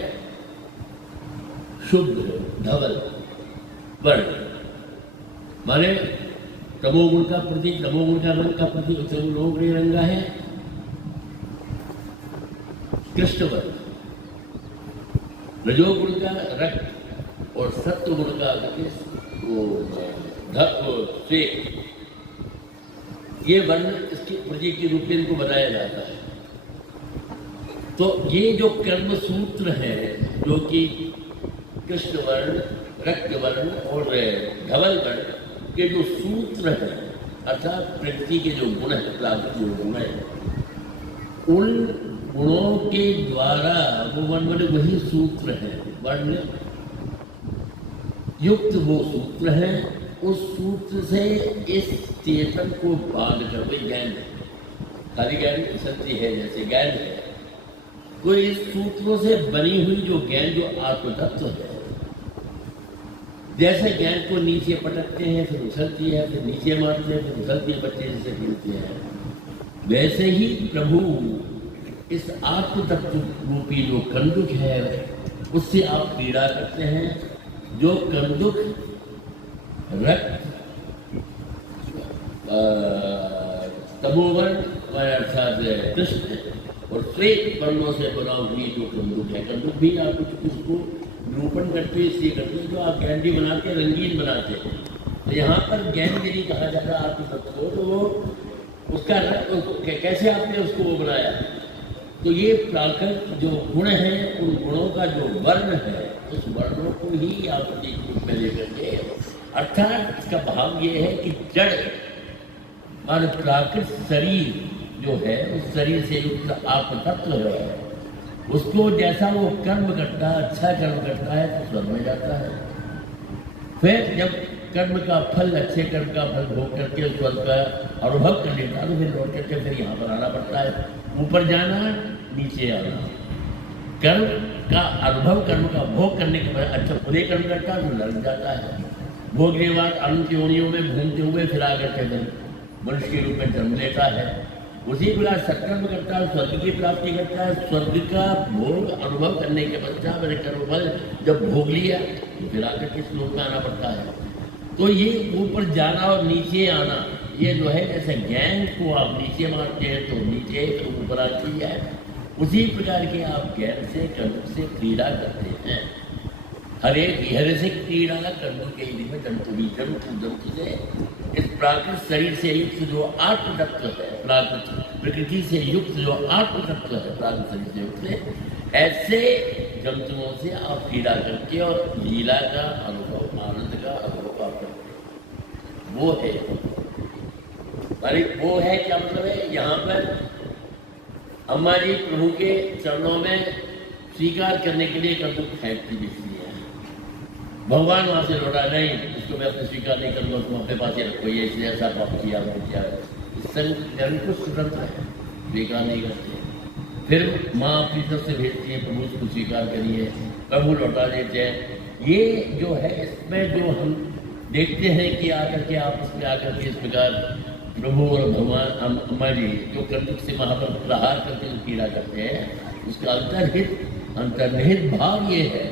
शुद्ध धवल वर्ण। माने तमोगुण का प्रतीक, तमोगुण का रंग का प्रतीक तमोगुण रंगा है कृष्ण वर्ण, रजोगुण का रक्त और सत्व गुण का वो श्वेत। ये वर्ण इसके प्रतीक के रूप में इनको बताया जाता है। तो ये जो कर्म सूत्र है जो कि कृष्ण वर्ण, रक्त वर्ण और धवल वर्ण के जो सूत्र है अर्थात प्रकृति के जो गुण है, प्राकृतिक जो गुण है, उन गुणों के द्वारा वो वर्ण वही सूत्र है, वर्ण युक्त वो सूत्र है। उस सूत्र से इस चेतन को बांध कर, वही ज्ञान है, खाली ज्ञान शक्ति है जैसे ज्ञान है, तो इस सूत्रों से बनी हुई जो ज्ञान जो आत्मतत्व है, जैसे ज्ञान को नीचे पटकते हैं फिर उछलती है, फिर नीचे मारते हैं फिर उछलती है, बच्चे जैसे खेलते हैं, वैसे ही प्रभु इस आत्मतत्व रूपी जो कंदुक है उससे आप पीड़ा करते हैं। जो कंदुक रक्त तमोवर्ण अर्थात कृष्ण और श्वेत वर्णों से बना हुई जो कंदुक है, कंदुक भी आप उसको निरूपण करते हैं इसलिए करते हैं जो आप कैंडी बनाते रंगीन बनाते हैं। तो यहाँ पर ज्ञान यदि कहा जाता है आत्मतत्व को, तो वो उसका कैसे आपने उसको वो बनाया। तो ये प्राकृत जो गुण है उन गुणों का जो वर्ण है उस वर्णों को ही आप प्रतीक रूप में लेकर के, अर्थात इसका भाव ये है कि जड़ मान प्राकृत शरीर जो है उस शरीर से युक्त आत्मतत्व है, उसको जैसा वो कर्म करता है, अच्छा कर्म करता है तो स्वर्ग में जाता है। फिर जब कर्म का फल, अच्छे कर्म का फल भोग करके स्वर्ग का अनुभव कर लेता है तो फिर लौट करके फिर यहाँ पर आना पड़ता है, ऊपर जाना नीचे आना। कर्म का अनुभव, कर्म का भोग करने के बाद अच्छा खुदे कर्म करता है तो लग जाता है, भोगने के बाद अनंत योनियों में घूमते हुए फिर आकर के मनुष्य के रूप में जन्म लेता है। उसी प्रकार सत्कर्म करता है, स्वर्ग की प्राप्ति करता है, स्वर्ग का भोग अनुभव करने के पश्चात मेरे कर्म फल जब भोग लिया तो फिर आकर के इस लोक में आना पड़ता है। तो ये ऊपर जाना और नीचे आना, ये जो है जैसे ज्ञान को आप नीचे मारते हैं तो नीचे तो ऊपर आती है, उसी प्रकार के आप ज्ञान से कर्म से क्रीड़ा करते हैं। हरे हरे से क्रीड़ा कर्म के में जंतु भी जंतु से इस प्राकृत शरीर से युक्त जो आत्मतत्व है, प्राकृत प्रकृति से युक्त जो आत्मतत्व है, प्राकृत शरीर से युक्त है, ऐसे जंतुओं से आप क्रीड़ा करके और लीला का अनुभव, आनंद का अनुभव आप करते हैं। वो है अरे वो है क्या मतलब है, यहाँ पर अम्मा जी प्रभु के चरणों में स्वीकार करने के लिए कंदुक फेंकती दिखती है। भगवान वहां से लौटा, नहीं इसको मैं अपने स्वीकार नहीं करूँगा, तुम अपने पास ही रखो, ये इसलिए ऐसा पाप किया जन को स्वतंत्र है, स्वीकार नहीं करते। फिर माँ अपनी तरफ से भेजती है प्रभु उसको स्वीकार करिए, प्रभु लौटा देते हैं। ये जो है इसमें जो हम देखते हैं कि आकर के आपस में आकर के इस प्रकार प्रभु और भगवान अम्मा जी जो कंदुक से वहाँ पर प्रहार करके पीड़ा करते हैं, उसका अंतर्निहित भाव ये है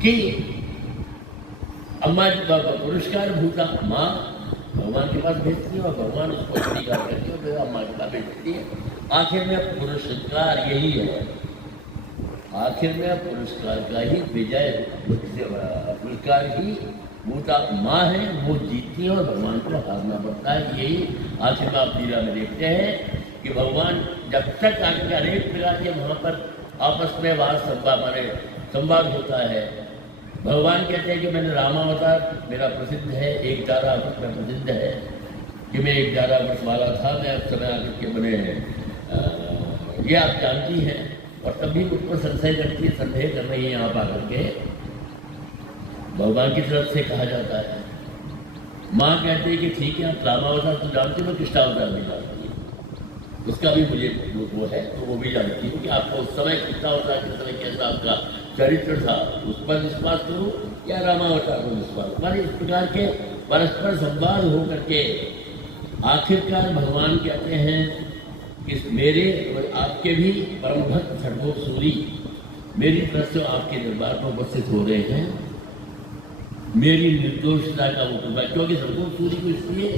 कि अम्मा जी का पुरस्कार भूता माँ भगवान के पास भेजती है और भगवान उसको स्वीकार करती है और अम्मा के पास भेजती है। आखिर में पुरस्कार यही है, आखिर में पुरस्कार का ही विजय, पुरस्कार ही भूता माँ है, वो जीतती है और भगवान को हारना पड़ता है। यही आखिर में आप लीला में देखते हैं कि भगवान जब तक आगे अनेक प्रकार के वहाँ पर आपस में वाद संवाद होता है। भगवान कहते हैं कि मैंने रामावतार मेरा प्रसिद्ध है, 11 वर्ष में प्रसिद्ध है कि मैं 11 वर्ष वाला था, मैं उस समय आकर के बने ये आप जानती हैं। और तभी मुझ पर संदेह करती है, संदेह कर रही है यहाँ पर आकर के। भगवान की तरफ से कहा जाता है। माँ कहते हैं कि ठीक है, आप रामावतार तो जानते हो, कृष्णावतार भी जानती है, उसका भी मुझे वो है, तो वो भी जानती हूँ कि आपको उस समय कृष्णावतार के समय कैसा आपका चरित्र था, उस पर विश्वास करो या रामावतार पर विश्वास। हमारे इस प्रकार के परस्पर संवाद हो करके आखिरकार भगवान कहते हैं कि मेरे और आपके भी परम भक्त सर्वोप सूरी मेरी तरफ से आपके दरबार पर उपस्थित हो रहे हैं, मेरी निर्दोषता का वो कृपा, क्योंकि सर्वोप सूरी को इसलिए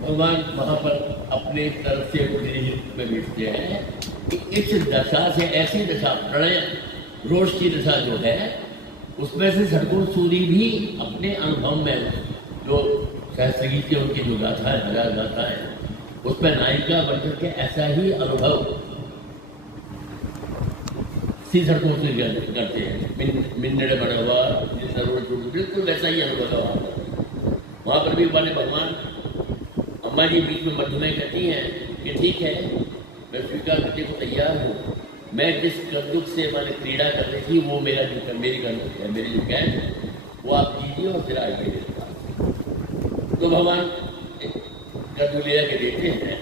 भगवान वहाँ पर अपने तरफ से प्रतिनिधित्व में भेजते हैं कि इस दशा से, ऐसी दशा प्रलय रोष की दशा जो है, उसमें से सर्वोप सूरी भी अपने अनुभव में जो सहस्त्रगीत के उनकी जो गाथा है, हजार गाथा है, उसमें नायिका बनकर के ऐसा ही अनुभव सर्वोप सूरी करते हैं। मिन्नड़े बना हुआ बिल्कुल वैसा ही अनुभव है वहाँ पर भी वाले भगवान। अम्मा जी बीच में मधुमेह कहती हैं कि ठीक है, मैं स्वीकार करने को तैयार हूँ, मैं जिस कंदुक से मैंने क्रीड़ा कर रही थी वो मेरा जो मेरी कंदुक है, मेरी जो कैद है वो आप कीजिए और फिर आइए। तो भगवान कंदुक ले के देते हैं।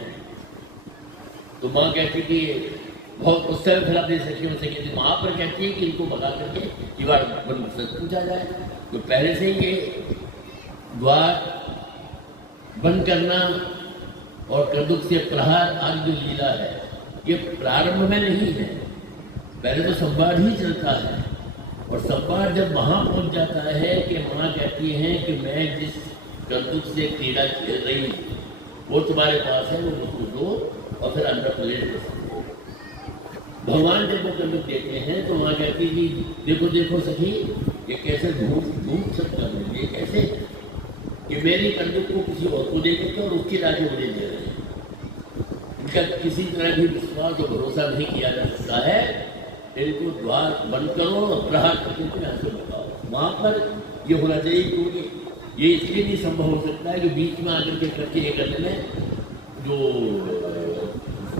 तो माँ कहती कि बहुत उस समय फिर अपनी सखियों से कहती, वहाँ पर कहती है कि इनको भगा करके दीवार बंद पूछा जाए। तो पहले से ही ये द्वार बंद करना और कंदुक से प्रहार आज जो लीला है, ये प्रारंभ में नहीं है, पहले तो संवाद ही चलता है। और संवाद जब वहाँ पहुँच जाता है कि माँ कहती हैं कि मैं जिस कंदुक से क्रीड़ा खेल रही हूँ वो तुम्हारे पास है, वो मुझको दो और फिर अंदर प्रवेश कर सकते। भगवान जब वो कंदुक देते हैं तो वहाँ कहती है कि देखो देखो सखी, ये कैसे धूप सब कर रही है, कैसे कि मेरी कंदुक को किसी और को दे करके और उसकी लाके मुझे दे रहे हैं। इनका किसी तरह भी विश्वास और भरोसा नहीं किया जा सकता है। इनको द्वार बंद करो और प्रहार करके यहाँ से बताओ। वहाँ पर ये होना चाहिए, क्योंकि ये इसलिए नहीं संभव हो सकता है कि बीच में आकर के करके ये करने में जो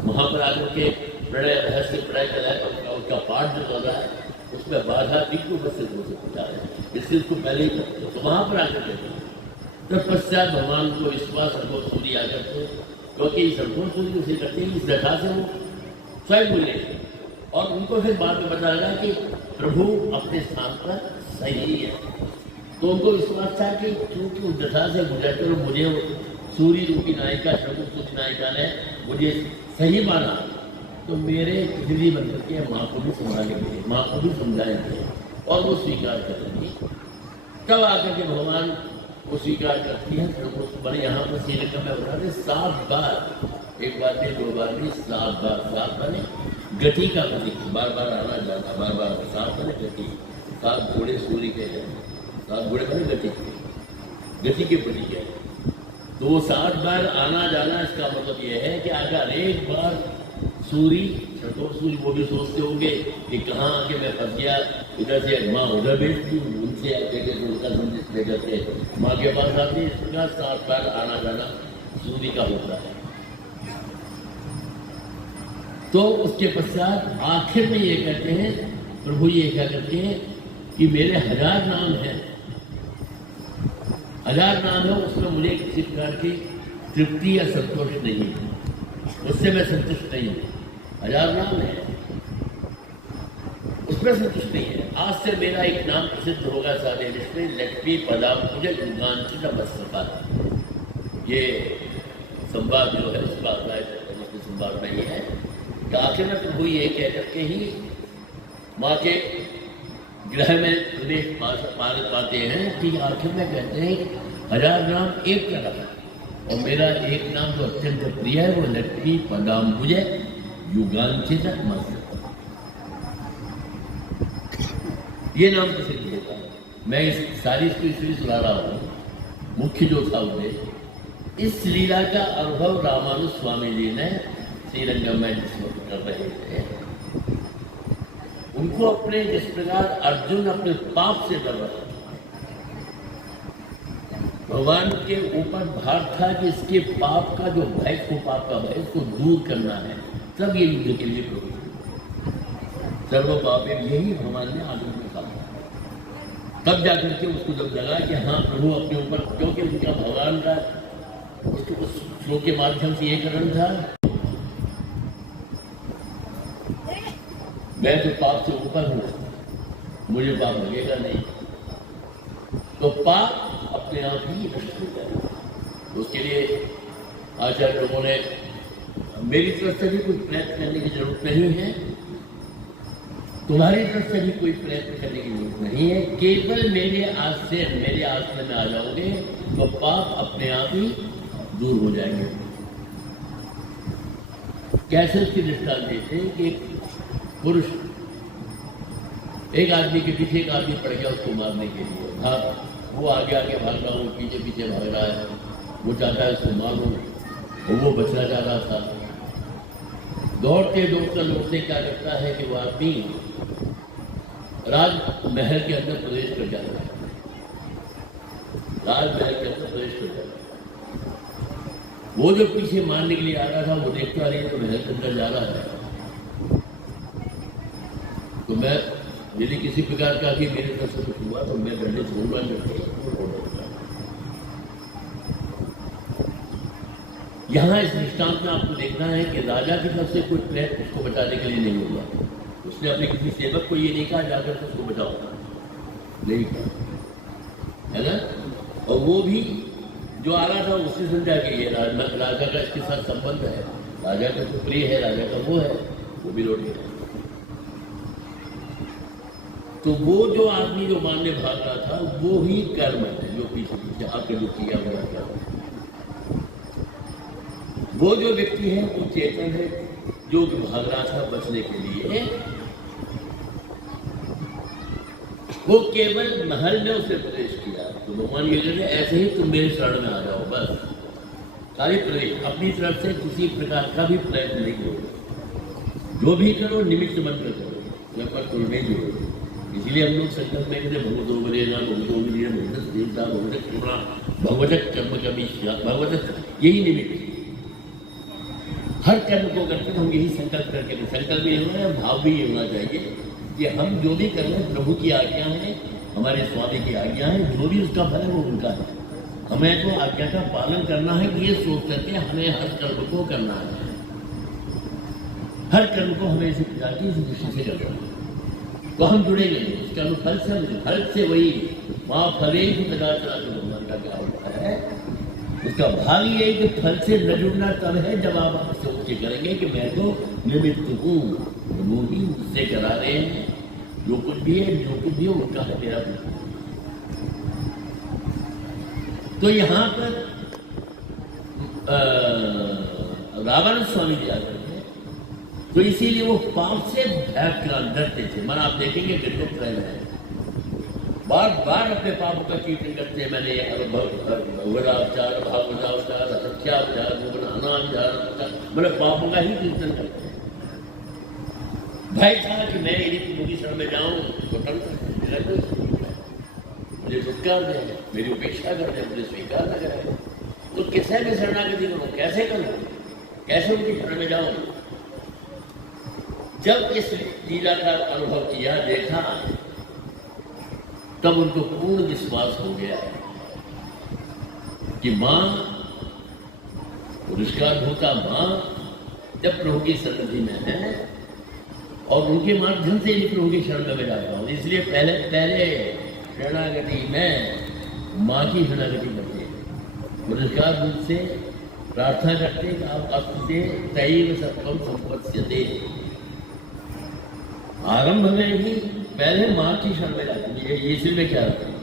वहाँ पर आकर के प्रणय रहस्य प्रणय का उसका पाठ जो चल रहा है उसमें बाधा बिल्कुल उपस्थित हो सकती है, इसलिए उसको पहले ही करते तो वहाँ पर आकर के तत्पश्चात भगवान को विश्वास सर्वोप सूरी आ करते, क्योंकि सर्वोप सूरी उसे करते हैं इस दशा से वो स्वयं मिले और उनको फिर बाद में पता लगा कि प्रभु अपने स्थान पर सही है। तो उनको विश्वास था कि क्योंकि उस दशा से गुजरते और मुझे सूर्य रूपी नायिका सर्वोप सूरी नायिका ने मुझे सही माना, तो मेरे दिल्ली बन करके माँ को भी संभालेंगे, माँ को भी समझाएंगे और वो स्वीकार करेंगी। तब आकर के भगवान वो स्वीकार करती है। बड़े यहाँ पर श्रीलंका में बताते 7 बार, एक बार नहीं, 2 बार नहीं, 7 बार। 7 बने गति का प्रतीक, बार बार आना जाना, बार बार 7 बने गति। 7 घोड़े सूर्य के हैं, 7 घोड़े बने गति के प्रतीक है। तो वो 7 बार आना जाना, इसका मतलब ये है कि अगर एक बार सूर्य सर्वोप सूरी वो भी सोचते होंगे कि कहाँ आके मैं फंस गया, इधर से माँ उधर भेजती हूँ, उनसे आके उनका संदेश लेकर के माँ के पास आती है। इसका 7 बार आना जाना सूर्य का होता है। तो उसके पश्चात आखिर में ये कहते हैं, प्रभु ये क्या कहते हैं कि मेरे 1000 नाम हैं, 1000 नाम है, उसमें मुझे किसी प्रकार की तृप्ति या संतोष नहीं है, उससे मैं संतुष्ट नहीं हूँ। 1000 नाम है, उसमें संतुष्ट नहीं है। आज से मेरा एक नाम प्रसिद्ध होगा सारे विश्व में, लक्ष्मी पदा मुझे युगांचित मस्तका। ये संवाद जो है उसका संवाद में ही है कि आखिर में प्रभु ये कह करके ही माँ के गृह में प्रवेश पाते हैं कि आखिर में कहते हैं 1000 नाम एक तरफ, और मेरा एक नाम जो अत्यंत प्रिय है वो लक्ष्मी पदाम्बुज युगांचित मस्तका। ये नाम प्रसिद्ध होता है। मैं इस सारी इसको इसलिए सुना रहा हूँ, मुख्य जो था उद्देश्य, इस लीला का अनुभव रामानुज स्वामी जी ने श्रीरंगम में कर रहे थे। उनको अपने जिस प्रकार अर्जुन अपने पाप से डर रहा था, भगवान के ऊपर भार था कि इसके पाप का जो भय को, पाप का भय को दूर करना है, तब ये युद्ध के लिए प्रवृत्त सर्व पाप, यही भगवान ने आगे में कहा। तब जाकर के उसको जब लगा कि हाँ प्रभु अपने ऊपर, क्योंकि उनका भगवान का उस श्लोक के माध्यम से ये करण था, मैं तो पाप से ऊपर हूं, मुझे पाप लगेगा नहीं, तो पाप अपने आप ही नष्ट हो जाएगा। उसके लिए आचार्य लोगों ने, मेरी तरफ से भी कुछ प्रयत्न करने की जरूरत नहीं है, तुम्हारी तरफ से भी कोई प्रयत्न करने की जरूरत नहीं है, केवल मेरे आश्रय में आ जाओगे तो पाप अपने आप ही दूर हो जाएंगे। कैसे उसकी दृष्टांत देते हैं कि पुरुष एक आदमी के पीछे एक आदमी पड़ गया उसको मारने के लिए, वो आगे आगे भाग रहा, वो पीछे पीछे भाग रहा है, वो चाहता है उसको मारो, और वो बचना चाह रहा था। दौड़ते दौड़ते क्या करता है कि वो आदमी राजमहल के अंदर प्रवेश कर जाता है, राजमहल के अंदर प्रवेश कर जाता है। वो जो पीछे मारने के लिए आ रहा था वो देखता रही तो महल के अंदर जा रहा है, तो मैं यदि किसी प्रकार का कि मेरे तरफ से कुछ हुआ तो मैं डरने छोड़ूंगा नहीं। यहाँ इस दृष्टांत में आपको देखना है कि राजा की तरफ से कोई प्रयत्न उसको बचाने के लिए नहीं हुआ। उसने अपने किसी सेवक को ये नहीं कहा जाकर के उसको बचाओ, नहीं कहा, है ना। और वो भी जो आ रहा था उससे समझा कि ये राजा का इसके साथ संबंध है, राजा का तो प्रिय है, राजा का वो है, वो भी लौट गया। तो वो जो आदमी जो मारने भाग रहा था वो ही कर्म है जो पीछे पीछे आकर जो किया हुआ था। वो जो व्यक्ति है वो चेतन है जो भाग रहा था बचने के लिए, वो केवल महल में उसने प्रवेश किया। तो भगवान ये कहते हैं ऐसे ही तुम मेरे शरण में आ जाओ, बस सारी प्रवेश, अपनी तरफ से किसी प्रकार का भी प्रयत्न नहीं करो, जो भी करो निमित्त बनकर करो, पर तुम नहीं जोड़ो। इसलिए हम लोग संकल्प में कहते भगवतो बलेना भगवतो बलिया भगवत देवता भगवत कृपा भगवत कर्म कभी भगवत, यही निमित्त हर कर्म को करते हम यही संकल्प करके, संकल्प ये होना है, भाव भी ये होना चाहिए कि हम जो भी कर रहे हैं प्रभु की आज्ञा है, हमारे स्वामी की आज्ञा है, जो भी उसका फल है वो उनका है, हमें तो आज्ञा का पालन करना है, ये सोच करके हमें हर कर्म को करना है, हर कर्म को हमें इसी प्रकार की इसी दृष्टि से करना है, तो हम जुड़ेंगे उसका फल से, फल से वही वहाँ फले ही प्रकार भगवान का क्या होता है, उसका भाग ये है कि फल से न जुड़ना तब है जब आप आपसे उससे करेंगे कि मैं तो निमित्त हूँ, वो ही उससे करा रहे हैं, जो कुछ भी है जो कुछ भी है उनका है मेरा। तो यहाँ पर रावण स्वामी जी आकर के, तो इसीलिए वो पाप से डरते थे। मन आप देखेंगे बिल्कुल फैल है, बार बार अपने पापों का कीर्तन करते हैं। मैंने भगवदाचार भागवताचार सत्याचार अनाचार मतलब पापों का ही कीर्तन करते हैं। भाई था कि मैं यदि तुम्हारी शरण में जाऊं तो मुझे छुटकार दे, मेरी उपेक्षा कर दे, मुझे स्वीकार न करे, तो किसे में शरणागति करूं, कैसे करूं, कैसे उनकी शरण में जाऊं। जब इस लीला का अनुभव किया, देखा, तब उनको पूर्ण विश्वास हो गया कि मां पुरस्कार होता, मां जब प्रभु की सन्निधि में है और उनके माध्यम से ही प्रभु की शरण में जाता हूं, इसलिए पहले शरणागति में मां की शरणागति करते, पुरस्कार रूप से प्रार्थना करते कि आप अस्तुते तैव सत्वम संपत्स्यते। आरंभ में ही पहले मां की शरण में जाती है, ये इसलिए क्या रखते हैं।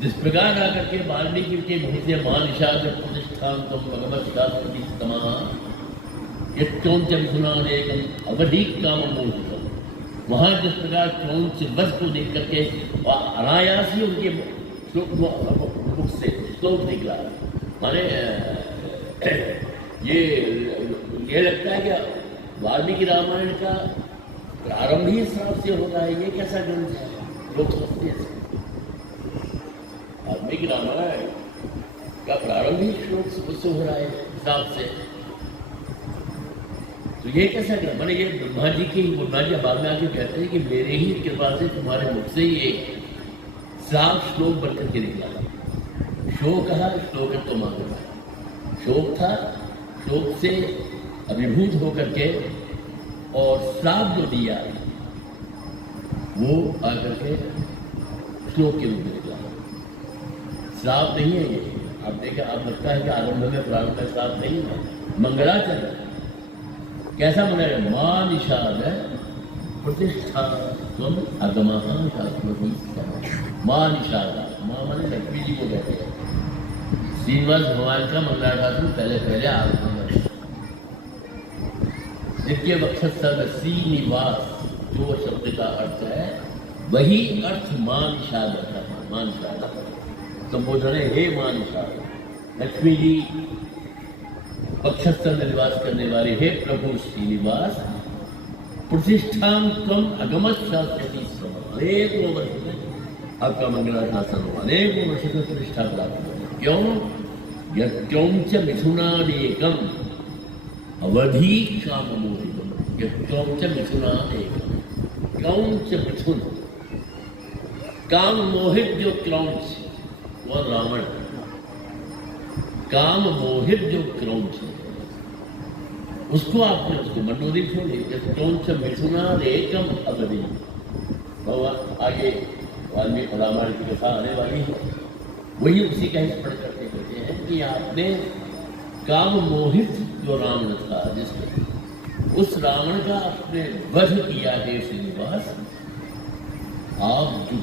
जिस प्रकार आकर के वाल्मीकि के मुनि से मानिषाद प्रतिष्ठान तुम भगवत शास्त्री तमा यौंच विधुनादेकम अवधिक काम मोहित, वहां जिस प्रकार चौंच वध को देख करके अनायास ही उनके मुख से श्लोक निकला, माने ये लगता है कि वाल्मीकि रामायण का प्रारंभ ही श्राप से हो रहा है। ये कैसा ग्रंथ है, लोग सोचते हैं वाल्मीकि रामायण का प्रारंभ ही श्लोक से हो रहा है श्राप से। तो ये कैसा क्या मैंने ये ब्रह्मा जी बाद में आके कहते हैं कि मेरे ही कृपा से तुम्हारे मुख से ही एक श्राप श्लोक बनकर के निकला। शोक श्लोक तो मांगा, शोक था, शोक से अभिभूत होकर के और श्राप जो दिया वो आकर के श्लोक के रूप में निकला। श्राप नहीं है ये, आप देखिए, आप लगता है कि आरंभ में प्राण का श्राप नहीं है, मंगलाचरण कैसा मनाया, मां निषाद है प्रतिष्ठा तुम अगमा मां निषादा, मां माने लक्ष्मी जी को कहते हैं। श्रीनिवास भगवान का मंगलाशासन पहले आरंभ में, जिनके वक्षस्थल श्रीनिवास जो शब्द का अर्थ है वही अर्थ मां निषाद का, मां निषाद संबोधन है, हे मां निषाद, लक्ष्मी जी वक्षस्थल में निवास करने वाले हे प्रभु श्रीनिवास, प्रतिष्ठाम कम अगमत शास्त्री अनेकों वर्ष में आपका मंगलाशासन हुआ, अनेकों वर्ष में प्रतिष्ठा प्राप्त हुआ। क्यों? यौच मिथुनादेकम अवधि काम मोहितम, यौच मिथुनादेकम, क्रौंच मिथुन, काम मोहित जो क्रौंच वह रावण, काम मोहित जो क्रौंच उसको आपने उसको मनोरी छोड़े, क्रौंच मिथुनादेकम अवधि। आगे वाल्मीकि रामायण की कथा आने वाली है, वही उसी का स्मरण करते कहते हैं कि आपने काम मोहित जो रावण था, जिसने उस रावण का आपने वध किया है श्रीनिवास, आप जुग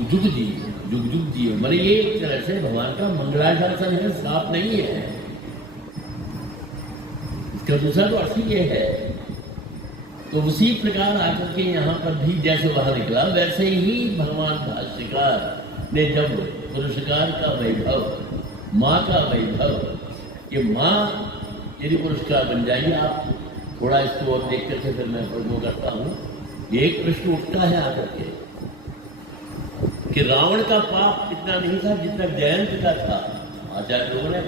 जुग जिए। मैंने ये एक तरह से भगवान का मंगलाशासन है, श्राप नहीं है। इसका दूसरा तो अर्थ ये है। तो उसी प्रकार आकर के यहाँ पर भी जैसे वहां निकला, वैसे ही भगवान भाष्यकार ने जब पुरुषकार का वैभव, माँ का वैभव, कि माँ यदि पुरुषकार बन जाएगी, आप थोड़ा इसको और देख करके फिर मैं प्रश्न करता हूँ। एक प्रश्न उठता है आकर के कि रावण का पाप इतना नहीं था जितना जयंत का था। आचार्य लोगों ने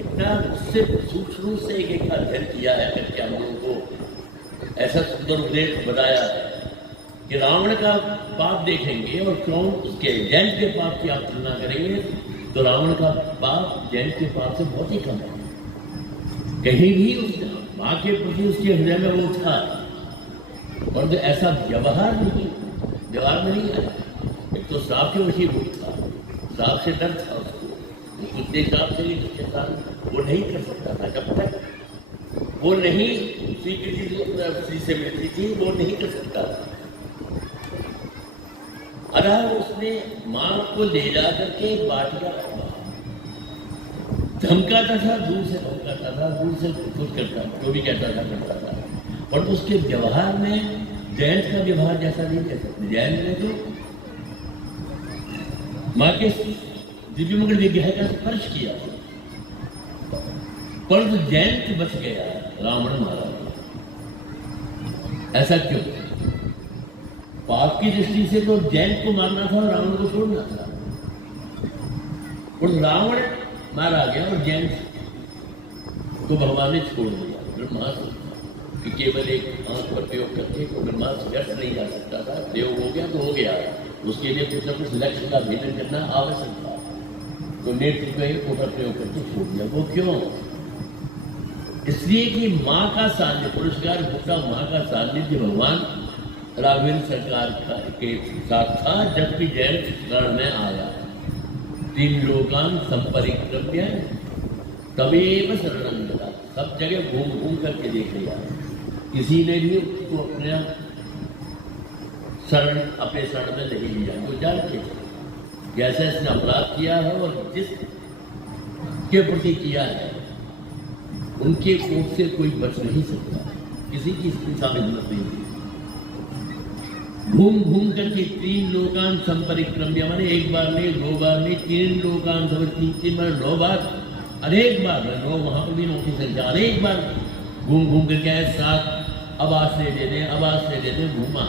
इतना उससे सूक्ष्म से एक अध्ययन किया है करके हम लोगों को ऐसा सुंदर उल्लेख बताया कि रावण का पाप देखेंगे और क्यों उसके जयंत के पाप की आप तुलना करेंगे तो रावण का पाप जयंत के पाप से बहुत ही कम है। कहीं भी उस माँ के प्रति उसके हृदय में वो था, और ऐसा व्यवहार में नहीं आया। एक तो श्राप के वशीभूत था, श्राप से डर था उसको, उतने श्राप से उसके साथ वो नहीं कर सकता था। जब तक वो नहीं स्वीकृति से मिलती थी, वो नहीं कर सकता था। अतः उसने मां को ले जा करके बाटिया धमकाता था, दूर से धमकाता था, दूर से कुछ करता, जो भी कहता था करता था। और उसके व्यवहार में जयंत का व्यवहार जैसा नहीं कह सकते। जयंत ने तो मां के दिव्य मंगल विग्रह का स्पर्श किया, पर जयंत बच गया, रावण मारा। ऐसा क्यों? पाप की दृष्टि से तो जयंत को मारना था और रावण को छोड़ना था, और रावण मारा गया और जयंत को भगवान ने छोड़ दिया। ब्रह्मास्त्र कि केवल एक आंख पर प्रयोग करके तो ब्रह्मास्त्र व्यर्थ नहीं जा सकता था। प्रयोग हो गया तो हो गया, उसके लिए कुछ न कुछ लक्ष्य का भेदन करना आवश्यक था। तो नेत्र को एक ऊपर प्रयोग करके छोड़ दिया। वो क्यों? इसलिए कि माँ का सान्निध्य, पुरस्कार भूखा माँ का सान्निध्य भगवान राघवेंद्र सरकार के साथ था। जब भी जयंत शरण में आया, तीन लोकान संपरिक्रम्य तमेव शरणं गता, सब जगह घूम घूम करके देख लिया, किसी ने भी उसको अपने शरण में नहीं लिया। तो जानते जैसा इसने अपराध किया है और जिस के प्रति किया है, उनके कोप से कोई बच नहीं सकता, किसी की इसकी हिम्मत नहीं थी। घूम घूम करके तीन लोकान संपरिक्रम्य, माने एक बार नहीं, दो बार नहीं, तीन लोकान तीन बार, 9 बार, अनेक बार, 9 महापुरुषों की संख्या, अनेक बार घूम घूम करके आए। 7 अब आश्रय दे दें, अब आश्रय दे दें, घूमा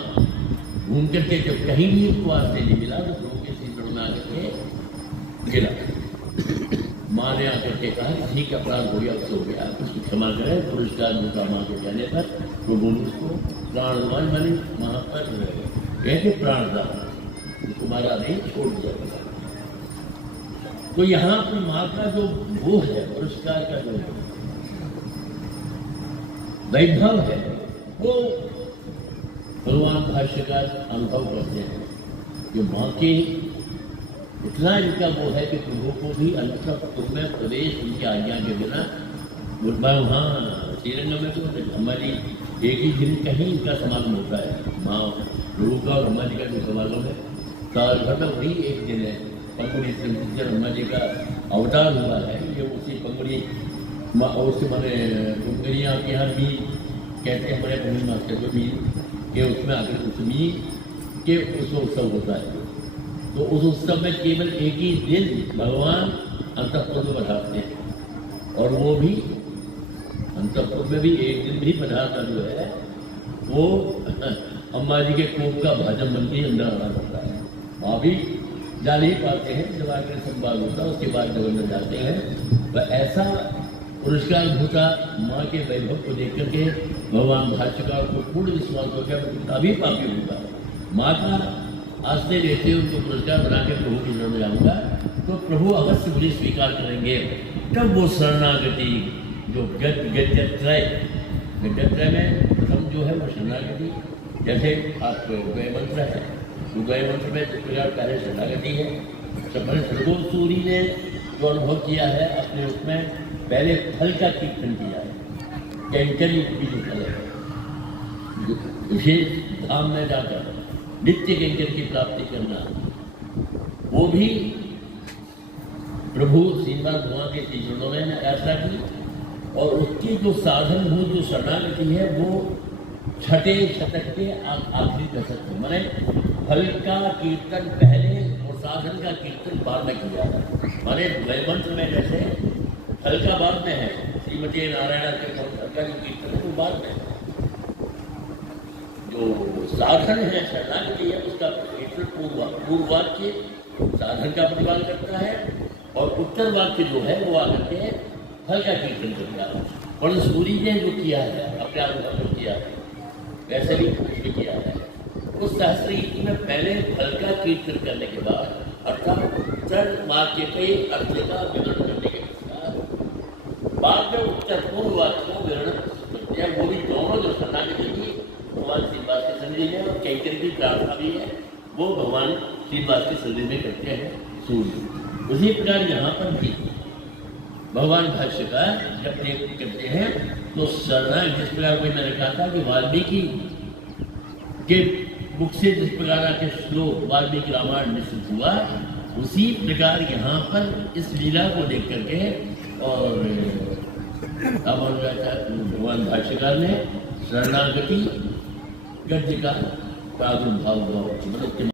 घूम करके जब कहीं भी उसको आश्रय नहीं मिला तो लोगों के सीजन में आकर के गिरा। माँ ने आकर के कहा कि ठीक अपराध हो गया, हो गया, आप उसको क्षमा करें। पुरस्कार दूसरा माँ के कहने पर प्रभु ने उसको प्राणदान मानी, वहाँ पर कहते प्राणदान, तुम्हारा नहीं छोड़ दिया। तो यहाँ पर माँ का जो वो है, पुरस्कार का जो वैभव है, वो भगवान भाष्यकार अनुभव करते हैं कि माँ के इतना इनका वो है कि प्रभु को भी अंतःपुर में प्रवेश उनकी आज्ञा के बिना, वहाँ श्रीरंग में तो हमारी एक ही दिन कहीं इनका समागम होता है, माँ प्रभु का और हमारी का जो समागम है साल भर में वही एक दिन है। पंगुड़ी से हनुमा जी का अवतार हुआ है, ये उसी पंगुड़ी उससे मैंने पंगड़ियाँ आपके यहाँ भी कहते हैं, बड़े पंगुड़ी मास्टर जो भी के उसमें आकर उस मीन के उस उत्सव होता है। तो उस उत्सव में केवल एक ही दिन भगवान अंतःपुर में पधारते हैं, और वो भी अंतःपुर में भी एक दिन भी पधारना जो है वो अम्मा जी के कोप का भाजन बन के अंदर आना पड़ता है। वहाँ भी जा नहीं पाते हैं, जब आकर संवाद होता है उसके बाद जब अंदर जाते हैं। वह ऐसा पुरस्कार भूता माँ के वैभव को देख करके भगवान भाष्यकार को पूर्ण विश्वास हो गया, तभी पापी होगा। माँ का आस्ते लेते उनको पुरस्कार बना के प्रभु की शरण में जाऊँगा तो प्रभु अवश्य मुझे स्वीकार करेंगे। तब वो शरणागति जो गद्यत्रय में प्रथम जो है वो शरणागति, जैसे आप गय मंत्र है, तो गय मंत्र में जिस प्रकार पहले शरणागति है, सर्वोत्तरी ने जो अनुभव किया है अपने उसमें पहले फल का कीर्तन किया है, कैंकरी की जो फल है, विशेष धाम में जाकर नित्य कैंकर की प्राप्ति करना, वो भी प्रभु श्रीनिवास भगवान के चरणों में यात्रा की। और उसकी जो साधन हो, जो शरणागति है, वो छठे शतक के आखिरी दशक में, मैंने फल का कीर्तन पहले और साधन का कीर्तन बाद में किया है। माने वैमंत्र में जैसे फल का बाद में है, श्रीमती नारायण के फल का जो कीर्तन है वो बाद में है। जो साधन है शरणागति है, उसका कीर्तन पूर्ववाक्य साधन का प्रतिपादन करता है, और उत्तर वाक्य जो है वो आकर के फल का कीर्तन करता है। और सूरी ने जो किया है अपने अनुभव में किया है, वैसे भी कुछ किया है। उस शास्त्री में पहले फल का कीर्तन करने के बाद, अर्थात उत्तर वाक्य के अर्थ का विवरण करने के बाद में उत्तर पूर्व वाक्य का विवरण करते हैं। वो भी दोनों जो शरणागति की भगवान श्रीनिवास के सन्निधि में और कैंकर की प्रार्थना भी है, वो भगवान श्रीनिवास के सन्निधि में करते हैं सूर्य। उसी प्रकार यहाँ पर भी भगवान भाष्यकार जब प्रयोग करते हैं तो शरण, जिस प्रकार कोई मैंने कहा था कि वाल्मीकि के मुख से जिस प्रकार के श्लोक वाल्मीकि रामायण निश्चित हुआ, उसी प्रकार यहाँ पर इस लीला को देख करके और भगवान भाष्यकार ने शरणागति गद्य का प्रादुर्भाव हुआ।